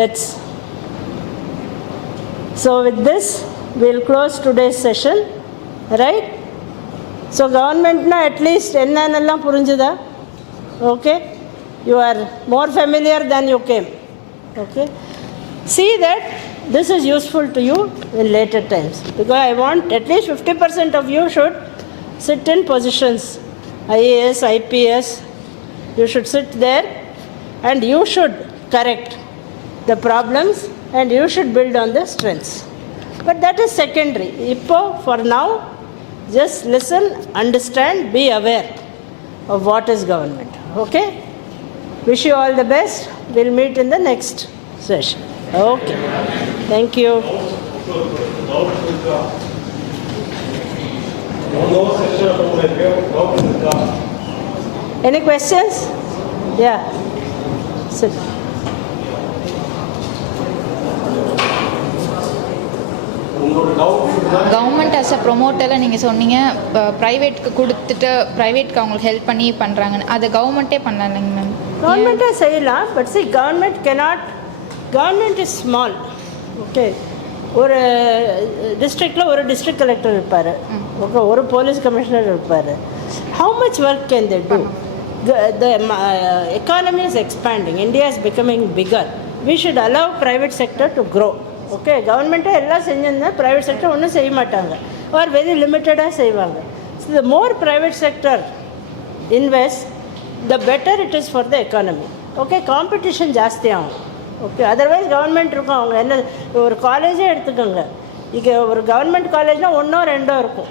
let's. So with this we'll close today's session, right? So government na at least ennanella purinjudha. Okay, you are more familiar than you came. Okay, see that this is useful to you in later times, because I want at least 50% of you should sit in positions, IAS, IPS. You should sit there and you should correct the problems and you should build on the strengths. But that is secondary. Ippo, for now, just listen, understand, be aware of what is government. Okay? Wish you all the best. We'll meet in the next session. Okay. Thank you. Any questions? Yeah. Sit. Government as a ப்ரொமோட்டரில் நீங்கள் சொன்னீங்க ப்ரைவேட்க்கு கொடுத்துட்டு ப்ரைவேட்க்கு அவங்களுக்கு help பண்ணி பண்ணுறாங்கன்னு, அதை கவர்மெண்ட்டே பண்ணலாம் இல்லைங்க மேம்? கவர்மெண்ட்டே செய்யலாம், but see government cannot. Government is small. Okay, ஒரு டிஸ்ட்ரிக்டில் ஒரு டிஸ்ட்ரிக்ட் கலெக்டர் இருப்பார், ஓகே, ஒரு போலீஸ் கமிஷனர் இருப்பார். How much work can they do? The economy is expanding. India is becoming bigger. We should allow private sector to grow. Okay, கவர்மெண்ட்டே எல்லாம் செஞ்சிருந்தா private sector ஒன்றும் செய்ய மாட்டாங்க, ஆர் வெரி லிமிட்டடாக செய்வாங்க. So the more private sector invest, the better it is for the economy. Okay, competition ஜாஸ்தியாகும். Okay, otherwise government இருக்கும். அவங்க என்ன, ஒரு காலேஜே எடுத்துக்கோங்க, இங்கே ஒரு கவர்மெண்ட் காலேஜ்னால் ஒன்றோ ரெண்டோ இருக்கும்.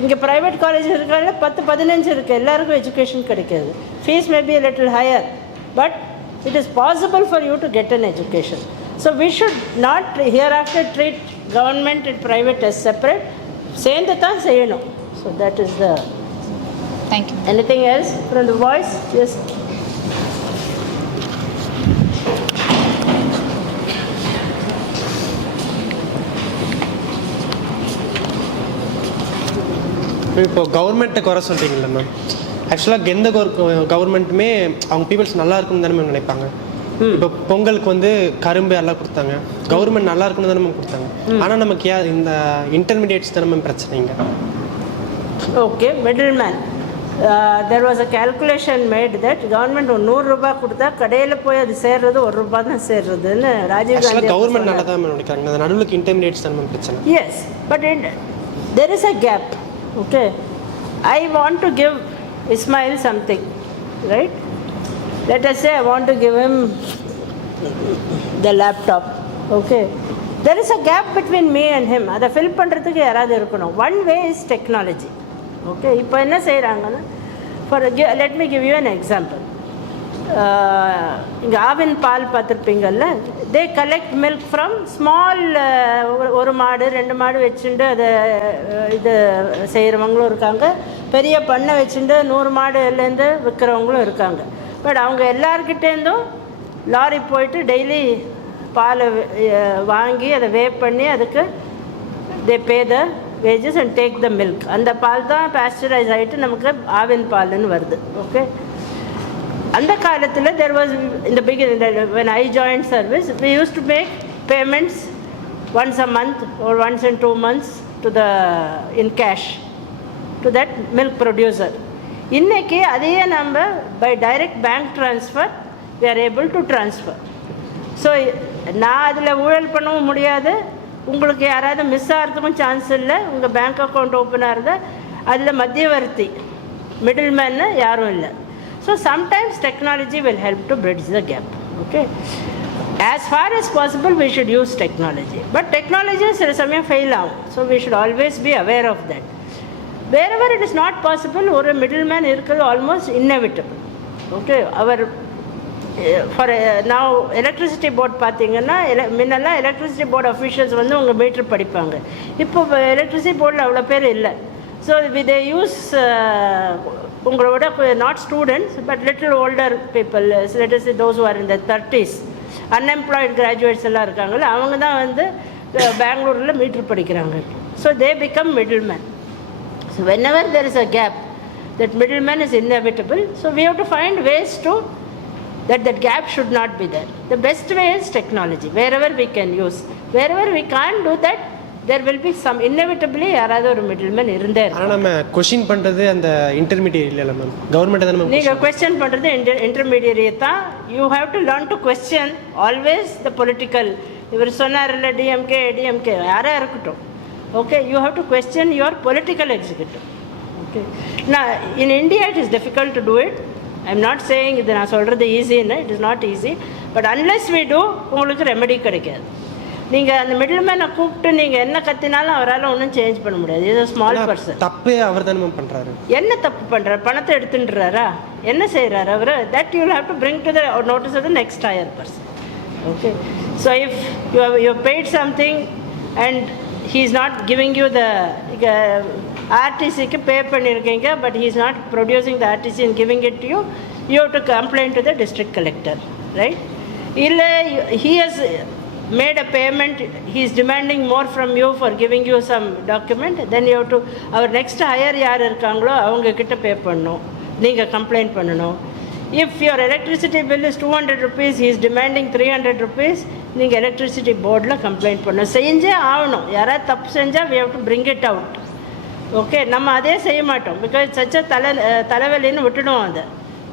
இங்கே ப்ரைவேட் காலேஜ் இருக்கிறதுல 10-15 இருக்குது. எல்லாருக்கும் எஜுகேஷன் கிடைக்காது. Fees may be little higher, but it is possible for you to get an education. So we should not hereafter treat government and private as separate. சேர்ந்து தான் செய்யணும். So that is the. Thank you. Anything else from the voice? Yes. இப்போ கவர்மெண்ட்டை குறை சொல்கிறீங்களா ma'am? ஆக்சுவலாக எந்த கவர்மெண்ட்டுமே அவங்க பீப்புள்ஸ் நல்லா இருக்குன்னு தானே மேம் நினைப்பாங்க. இப்போ பொங்கலுக்கு வந்து கரும்பு எல்லாம் கொடுத்தாங்க, கவர்மெண்ட் நல்லா இருக்குன்னு தானே மேம் கொடுத்தாங்க. ஆனால் நமக்கு இந்த இன்டர்மீடியேட்ஸ் தானே மேம் பிரச்சனைங்க. Okay, middle man. There was a calculation made that government 100 ரூபாய் கொடுத்தா கடையில் போய் அது சேர்றது 1 ரூபாய் தான் சேர்றதுன்னு ராஜீவ் காந்தி. கவர்மெண்ட் நல்லா தான் மேம் நினைக்கிறாங்க, அந்த நடுவுக்கு இன்டர்மீடியேட்ஸ் தானே மேம் பிரச்சனை. Yes, but there is a gap. Okay, I want to give Ismail something, right? Let us say I want to give him the laptop. Okay, there is a gap between me and him. அதை fill பண்ணுறதுக்கு யாராவது இருக்கணும். One way is technology. Okay, இப்போ என்ன செய்கிறாங்கன்னா, let me give you an example. இங்கே ஆவின் பால் பார்த்துருப்பீங்கள்ல, they collect milk from small, ஒரு மாடு 2 மாடு வச்சுட்டு அதை இது செய்கிறவங்களும் இருக்காங்க, பெரிய பண்ணை வச்சுட்டு 100 மாடுலேருந்து விற்கிறவங்களும் இருக்காங்க. பட் அவங்க எல்லார்கிட்டேருந்தும் லாரி போயிட்டு டெய்லி பாலை வாங்கி அதை வேப் பண்ணி அதுக்கு they pay the wages and take the milk. அந்த பால் தான் பாஸ்டரைஸ் ஆகிட்டு நமக்கு ஆவின் பால்னு வருது. ஓகே, அந்த காலத்தில் there was in the beginning, when I joined service, we used to make payments once a month or once in 2 months to the in cash to that milk producer. இன்னைக்கு அதையே நம்ம by direct bank transfer we are able to transfer. So நான் அதில் ஊழல் பண்ணவும் முடியாது, உங்களுக்கு யாராவது மிஸ் ஆகிறதுக்கும் சான்ஸ் இல்லை. உங்கள் பேங்க் அக்கௌண்ட் ஓப்பன் ஆகுது, அதில் மத்தியவர்த்தி மிடில் மேன்னு யாரும் இல்லை. So sometimes technology will help to bridge the gap. Okay, as far as possible we should use technology, but technology சில சமயம் ஃபெயில் ஆகும். So we should always be aware of that. wherever it is not possible, ஒரு middle man இருக்கிறது almost inevitable. Okay, our for now electricity board பார்த்தீங்கன்னா முன்னெல்லாம் electricity board officials வந்து உங்கள் metre படிப்பாங்க. இப்போ எலக்ட்ரிசிட்டி போர்டில் அவ்வளோ பேர் இல்லை. ஸோ தே யூஸ் உங்களோட not students but little older people, let's those who are in their 30s, unemployed graduates எல்லாம் இருக்காங்கல்ல, அவங்க தான் வந்து பெங்களூரில் மீட்ரு படிக்கிறாங்க. So they become middle man. So whenever there is a gap, that middleman is inevitable. So we have to find ways to that gap should not be there. The best way is technology, wherever we can use. Wherever we can't do that, there will be some inevitably யாராவது ஒரு middleman இருந்தே. ஆனால் நம்ம question பண்ணுறது அந்த intermediate இல்லை ma'am, government தான் நம்ம நீங்கள் கொஸ்டின் பண்ணுறது இன்டர்மீடியட் தான். You have to learn to question always the political. இவர் சொன்னார் இல்லை டிஎம்கே யாராக இருக்கட்டும். Okay, you have to question your political executive. Okay, நான் in India it is difficult to do it. I am not saying இது நான் சொல்கிறது ஈஸின்னு, it is not easy. But unless we do உங்களுக்கு ரெமெடி கிடைக்காது. நீங்கள் அந்த மிடில் மேனை கூப்பிட்டு நீங்கள் என்ன கத்தினாலும் அவரால் ஒன்றும் சேஞ்ச் பண்ண முடியாது. இது ஸ்மால் பர்சன். தப்பே அவர் தானே மேம் பண்ணுறாரு. என்ன தப்பு பண்ணுறாரு? பணத்தை எடுத்துட்டுறாரா? என்ன செய்கிறாரு அவர்? That you have to bring to the notice of the next higher person. Okay, so if you paid something and he is not giving you the RTCக்கு பே பண்ணியிருக்கீங்க, but he is not producing the RTC and giving it to you, you have to complain to the district collector, right? இல்லை he has made a payment, he is demanding more from you for giving you some document, then you have to our next higher யார் இருக்காங்களோ அவங்க கிட்ட பே பண்ணணும், நீங்கள் complaint பண்ணணும். If your electricity bill is 200 rupees, he is demanding 300 rupees, நீங்கள் electricity போர்டில் complaint பண்ணணும். செஞ்சே ஆகணும். யாராவது தப்பு செஞ்சால் we have to bring it out. Okay, நம்ம அதே செய்ய மாட்டோம், பிகாஸ் சச்ச தலைவலின்னு விட்டுடுவோம் அதை.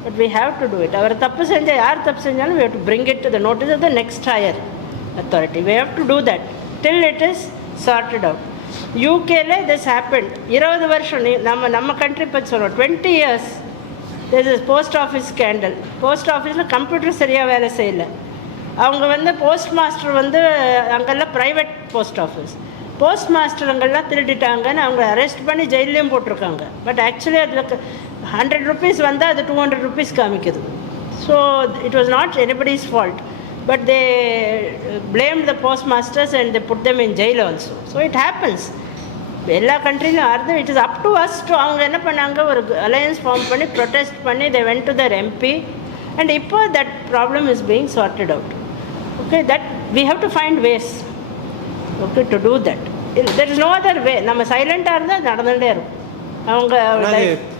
But we have to do it. அவர் தப்பு செஞ்சால், யார் தப்பு செஞ்சாலும் we have to bring it to the notice of the next higher authority. We have to do that till it is sorted out. UKல this happened. 20 வருஷம் நம்ம country பற்றி சொல்கிறோம். 20 years there is post office scandal. Post ஆஃபீஸில் computer சரியாக வேலை செய்யலை. அவங்க வந்து போஸ்ட் மாஸ்டர் வந்து அங்கெல்லாம் private post office, post master அங்கெல்லாம் திருடிட்டாங்கன்னு அவங்க அரெஸ்ட் பண்ணி ஜெயிலையும் போட்டிருக்காங்க. பட் ஆக்சுவலி அதில் 100 rupees வந்தால் அது 200 rupees காமிக்குது. So it was not anybody's fault, but they blamed the post masters and they put them in jail also. So it happens எல்லா கண்ட்ரிலும் ஆறுது. It is up to us to அவங்க என்ன பண்ணாங்க, ஒரு அலையன்ஸ் ஃபார்ம் பண்ணி protest பண்ணி they went to their MP and இப்போ that problem is being sorted out. Okay, that we have to find ways, okay, to do that. There is no other way. நம்ம சைலண்டாக இருந்தால் நடந்துகிட்டே இருக்கும். அவங்க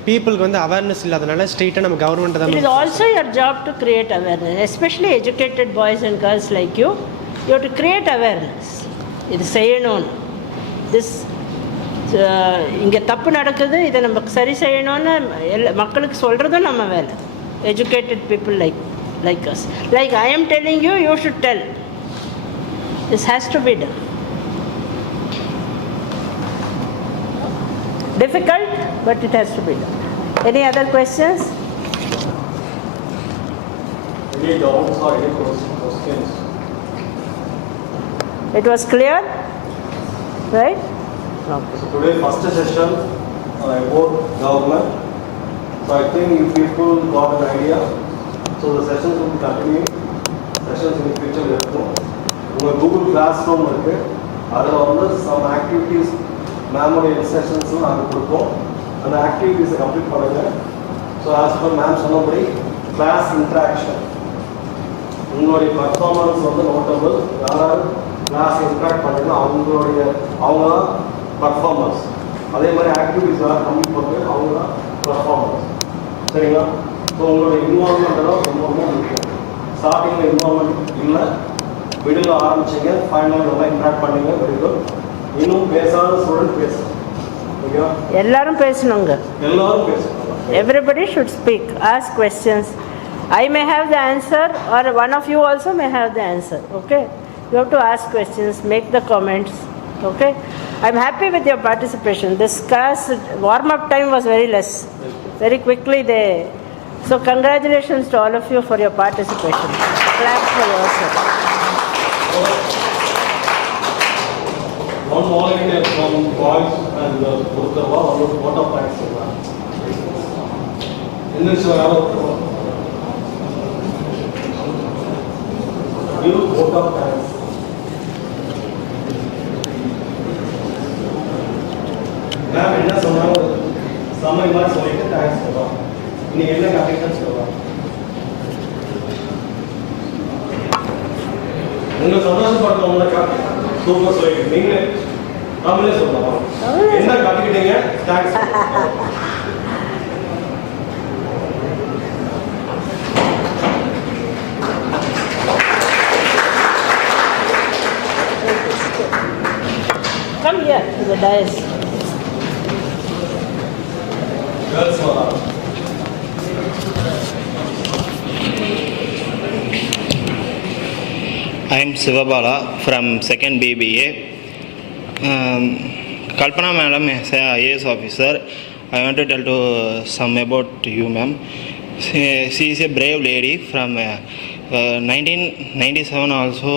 பீப்புளுக்கு வந்து அவேர்னஸ் இல்லாதனால ஸ்ட்ரெயிட்டாக நம்ம கவர்மெண்ட் தான். It is also your job to create awareness, especially educated boys and girls like you. You have to create awareness. இது செய்யணும்னு, திஸ் இங்கே தப்பு நடக்குது, இதை நம்ம சரி செய்யணும்னு மக்களுக்கு சொல்கிறதும் நம்ம வேலை. Educated people like us, like I am telling you, you should tell. This has to be done. Difficult, but it has to be done. Any other questions? Any doubts or any questions? It was clear, right? Okay. So today first session about government. So I think you people got an idea. So the sessions will be continuing. Sessions in the future will happen. உங்கள் Google class room இருக்குது, அதில் வந்து some activities மேமோடைய இன்ஸ்ட்ரக்ஷன்ஸும் நாங்கள் கொடுப்போம். அந்த ஆக்டிவிட்டீஸை complete பண்ணுங்கள். So as per ma'am சொன்னபடி class interaction, உங்களுடைய பர்ஃபார்மன்ஸ் வந்து நோட்டபிள். யாராவது கிளாஸ் இன்ட்ராக்ட் பண்ணுறீங்களோ அவங்க தான் பர்ஃபார்மன்ஸ். அதே மாதிரி ஆக்டிவிட்டீஸ் யாரும் கம்ப்ளீட் பண்ணுறது அவங்க தான் பர்ஃபார்மன்ஸ். சரிங்களா? ஸோ உங்களுடைய இன்வால்மெண்ட் தான் ரொம்ப முக்கியம். ஸ்டார்டிங்கில் இன்வால்மெண்ட் இல்லை, மிடில் ஆரம்பிச்சிங்க, ஃபைனலாக நல்லா இன்ட்ராக்ட் பண்ணிங்க, வெரி குட். இன்னும் பேசாத ஸ்டூடெண்ட் பேசணும். ஓகேவா? எல்லாரும் பேசணுங்க. எல்லாரும் பேசணும். Everybody should speak, ask questions. I may have the answer or one of you also may have the answer. Okay? You have to ask questions, make the comments. Okay? I'm happy with your participation. This class warm-up time was very less. Very quickly they... So congratulations to all of you for your participation. Clap for yourself. One volunteer from boys and Purkava, what of thanks to that? In this you vote of thanks. Ma'am, என்ன சொன்னாங்க summary மாதிரி சொல்லிட்டு thanks சொல்லுவாங்க. இன்னைக்கு என்ன கரெக்டாக சொல்லுவாங்க? உங்களை சந்தோஷப்படுறவங்களுக்கா சூப்பர் சொல்லிட்டு நீங்களே தமிழே சொல்லலாம். என்ன கற்றுக்கிட்டீங்க? Thanks. Come here to the dais. Girls வரலாம். I am Sivabala from 2nd BBA. Kalpana madam is an IAS officer. I want to tell to some about you, ma'am. She is a brave lady from 1997 also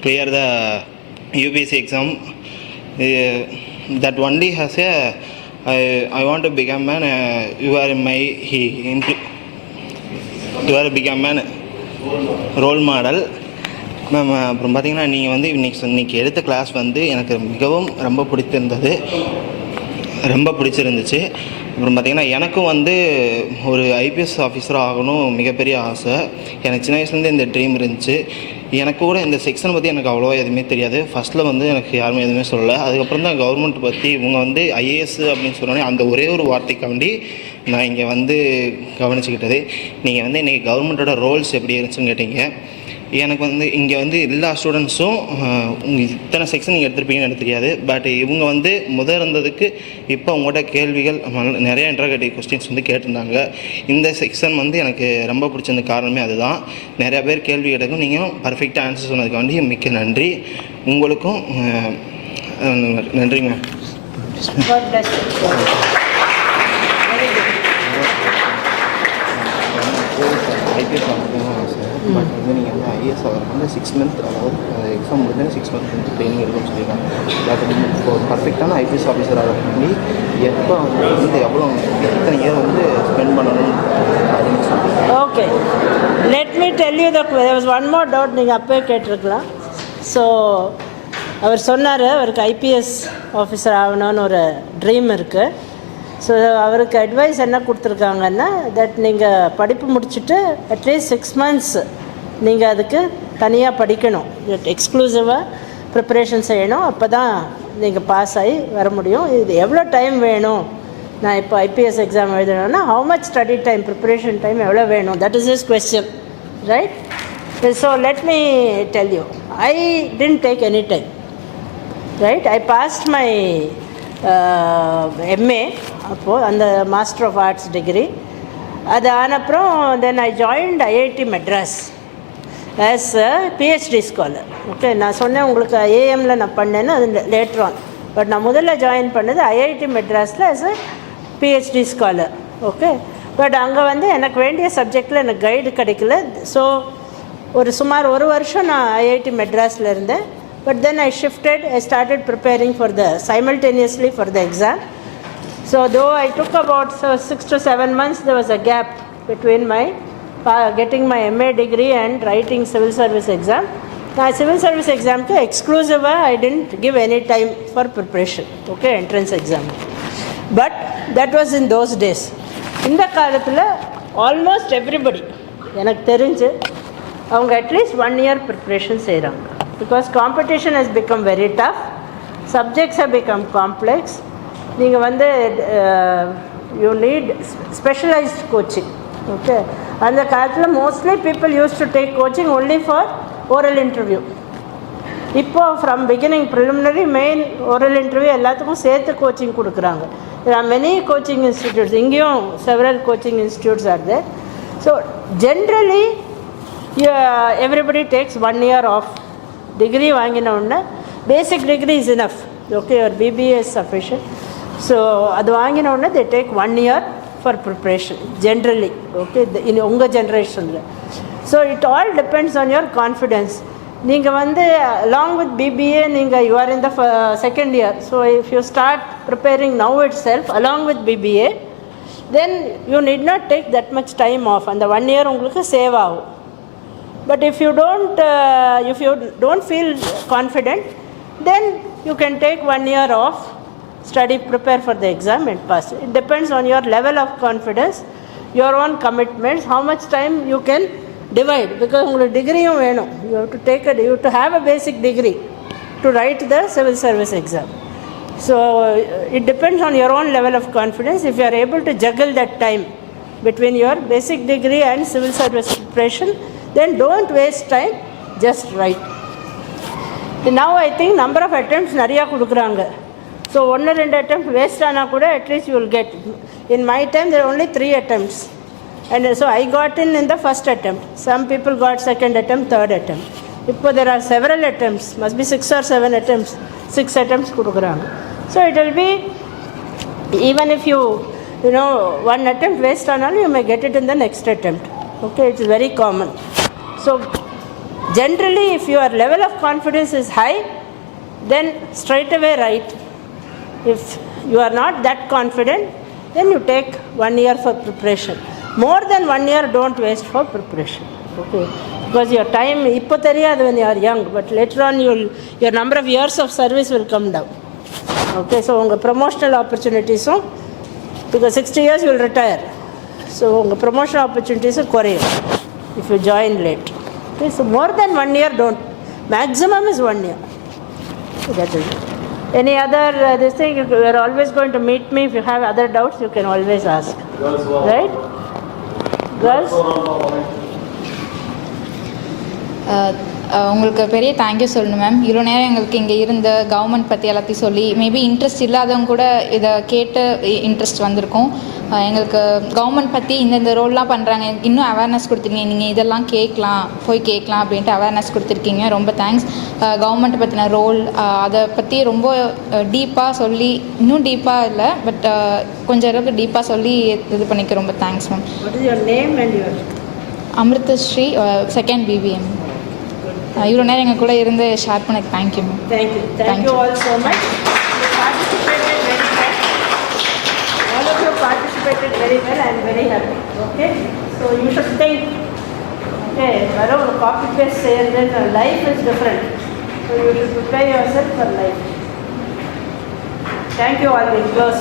clear the UPSC exam. That only has a I want to become an you are my you are become an role model. Ma'am அப்புறம் பார்த்தீங்கன்னா நீங்கள் வந்து இன்றைக்கி எடுத்த class வந்து எனக்கு மிகவும் ரொம்ப பிடிச்சிருந்துச்சு. அப்புறம் பார்த்திங்கன்னா எனக்கும் வந்து ஒரு ஐபிஎஸ் ஆஃபீஸராக ஆகணும் மிகப்பெரிய ஆசை. எனக்கு சின்ன வயசுலேருந்து இந்த ட்ரீம் இருந்துச்சு. எனக்கு கூட இந்த செக்ஷனை பற்றி எனக்கு அவ்வளோவா எதுவுமே தெரியாது. ஃபஸ்ட்டில் வந்து எனக்கு யாருமே எதுவுமே சொல்லலை. அதுக்கப்புறம் தான் கவர்மெண்ட் பற்றி இவங்க வந்து ஐஏஎஸ் அப்படின்னு சொன்னோன்னே அந்த ஒரே ஒரு வார்த்தைக்காண்டி நான் இங்கே வந்து கவனிச்சுக்கிட்டது. நீங்கள் வந்து இன்றைக்கி கவர்மெண்ட்டோட ரோல்ஸ் எப்படி இருந்துச்சுன்னு கேட்டீங்க. எனக்கு வந்து இங்கே வந்து எல்லா ஸ்டூடெண்ட்ஸும் இத்தனை செக்ஷன் நீங்கள் எடுத்துருப்பீங்கன்னு எனக்கு தெரியாது. பட் இவங்க வந்து இருந்ததுக்கு இப்போ உங்கள்கிட்ட கேள்விகள் நிறைய இன்டராகேட்டிவ் கொஸ்டின்ஸ் வந்து கேட்டிருந்தாங்க. இந்த செக்ஷன் வந்து எனக்கு ரொம்ப பிடிச்சது காரணமே அதுதான். நிறையா பேர் கேள்வி கேட்டதுக்கும் நீங்களும் பர்ஃபெக்டாக ஆன்சர் சொன்னதுக்காண்டி மிக்க நன்றி. உங்களுக்கும் நன்றிங்க. ஐபிஎஸ் ஆகணும் ஆசை. பட் வந்து நீங்கள் வந்து ஐஏஎஸ் ஆகிறதுக்கு வந்து 6 months அதாவது எக்ஸாம் முடிஞ்சு 6 months வந்து ட்ரைனிங் இருக்குன்னு சொல்லியிருக்காங்க. பட் இப்போ பர்ஃபெக்டான ஐபிஎஸ் ஆஃபீஸர் ஆகிறதுக்கு முன்னாடி எப்போ வந்து எத்தனை இயர் வந்து ஸ்பெண்ட் பண்ணணும் அப்படின்னு சொல்லியிருக்காங்க. Okay, let me tell you there was one more doubt நீங்கள் அப்போயே கேட்டிருக்கலாம். ஸோ அவர் சொன்னார் அவருக்கு ஐபிஎஸ் ஆஃபீஸர் ஆகணும்னு ஒரு ட்ரீம் இருக்குது. ஸோ அவருக்கு அட்வைஸ் என்ன கொடுத்துருக்காங்கன்னா தட் நீங்கள் படிப்பு முடிச்சுட்டு அட்லீஸ்ட் 6 months நீங்கள் அதுக்கு தனியாக படிக்கணும், எக்ஸ்க்ளூசிவாக ப்ரிப்பரேஷன் செய்யணும். அப்போ தான் நீங்கள் பாஸ் ஆகி வர முடியும். இது எவ்வளோ டைம் வேணும், நான் இப்போ ஐபிஎஸ் எக்ஸாம் எழுதணும்னா how much study time, preparation time எவ்வளோ வேணும், that is is question, right? So let me tell you, I didn't take any time, right? I passed my MA அப்போது அந்த மாஸ்டர் ஆஃப் ஆர்ட்ஸ் டிகிரி. அது ஆனப்புறம் then I joined IIT Madras as PhD scholar. Okay, நான் சொன்னேன் உங்களுக்கு ஏஎம்மில் நான் பண்ணேன்னு அது லேட்டர் ஆன். பட் நான் முதல்ல ஜாயின் பண்ணது ஐஐடி மெட்ராஸில் as a PhD scholar. Okay, but அங்கே வந்து எனக்கு வேண்டிய சப்ஜெக்டில் எனக்கு கைடு கிடைக்கல. ஸோ சுமார் 1 வருஷம் நான் ஐஐடி மெட்ராஸில் இருந்தேன். But then I shifted, I started preparing for simultaneously for the exam. So though I took about 6 to 7 months, there was a gap between my getting my MA degree and writing civil service exam. Now civil service exam ke exclusive, I didn't give any time for preparation, okay, entrance exam. But that was in those days. In the காலத்தில் almost everybody எனக்கு தெரிஞ்சு அவங்க at least 1 year preparation செய்கிறாங்க. Because competition has become very tough, subjects have become complex. நீங்கள் வந்து you need specialized coaching. Okay, அந்த காலத்தில் mostly people used to take coaching only for oral interview. இப்போ from beginning preliminary main oral interview எல்லாத்துக்கும் சேர்த்து coaching கொடுக்குறாங்க. There are many coaching institutes. இங்கேயும் several coaching institutes are there. So generally everybody takes 1 year off degree வாங்கின உடனே பேசிக் degree is enough. Okay, your BBA is sufficient. So அது வாங்கின உடனே they take 1 year for preparation generally. Okay, உங்கள் ஜென்ரேஷனில். So it all depends on your confidence. நீங்கள் வந்து along with BBA நீங்கள் you are in the second year. So if you start preparing now it self along with BBA, then you need not take that much time off. And the 1 year உங்களுக்கு save ஆகும். But if you don't feel confident, then you can take 1 year off, study, prepare for the exam and pass. It depends on your level of confidence, your own commitments, how much time you can divide. Because உங்களுக்கு டிகிரியும் வேணும். You have to have a basic degree to write the civil service exam. So it depends on your own level of confidence. If you are able to juggle that time between your basic degree and civil service preparation, then don't waste time, just write. Now I think number of attempts நிறையா கொடுக்குறாங்க. So 1 or 2 attempts waste ஆனால் கூட at least you will get. In my time there are only 3 attempts. And so I got in the first attempt. Some people got second attempt, third attempt. இப்போ there are several attempts. Must be 6 or 7 attempts. 6 attempts கொடுக்குறாங்க. So it will be, even if you know 1 attempt waste ஆனாலும் you may get it in the next attempt. Okay, it is very common. So generally if your level of confidence is high, then straight away write. If you are not that confident, then you take 1 year for preparation. More than 1 year don't waste for preparation. Okay, because your time இப்போ தெரியாது when you are young, but later on your number of years of service will come down. Okay, so உங்கள் promotional opportunities-உம், because 60 years you will retire, so உங்கள் promotional opportunities-உம் குறையும் if you join late. Okay, so more than 1 year don't. Maximum is 1 year. So that is it. Any other this thing, you are always going to meet me. If you have other doubts, you can always ask. Right? Girls? உங்களுக்கு பெரிய thank you சொல்லணும் ma'am. இவ்வளோ நேரம் எங்களுக்கு இங்கே இருந்த government பற்றி எல்லாத்தையும் சொல்லி, மேபி இன்ட்ரெஸ்ட் இல்லாதவங்க கூட இதை கேட்டு இன்ட்ரெஸ்ட் வந்திருக்கும். எங்களுக்கு கவர்மெண்ட் பற்றி இந்தந்த ரோல்லாம் பண்ணுறாங்க, இன்னும் அவேர்னஸ் கொடுத்துருக்கீங்க. நீங்கள் இதெல்லாம் போய் கேட்கலாம் அப்படின்ட்டு அவேர்னஸ் கொடுத்துருக்கீங்க. ரொம்ப தேங்க்ஸ். கவர்மெண்ட்டை பற்றின ரோல் அதை பற்றி ரொம்ப டீப்பாக சொல்லி, இன்னும் டீப்பாக இல்லை பட் கொஞ்சம் அளவுக்கு டீப்பாக சொல்லி இது பண்ணிக்க ரொம்ப thanks ma'am. What is your name and your? Amritasri, 2nd BBM. இவ்வளோ நேரம் எங்கள் கூட இருந்து ஷேர் பண்ண thank you ma'am. Thank you all so much. You participated very well. All of you participated very well. I am very happy. Okay, so you should think. Okay, wherever copy paste says that life is different, so you should prepare yourself for life. Thank you all. We close.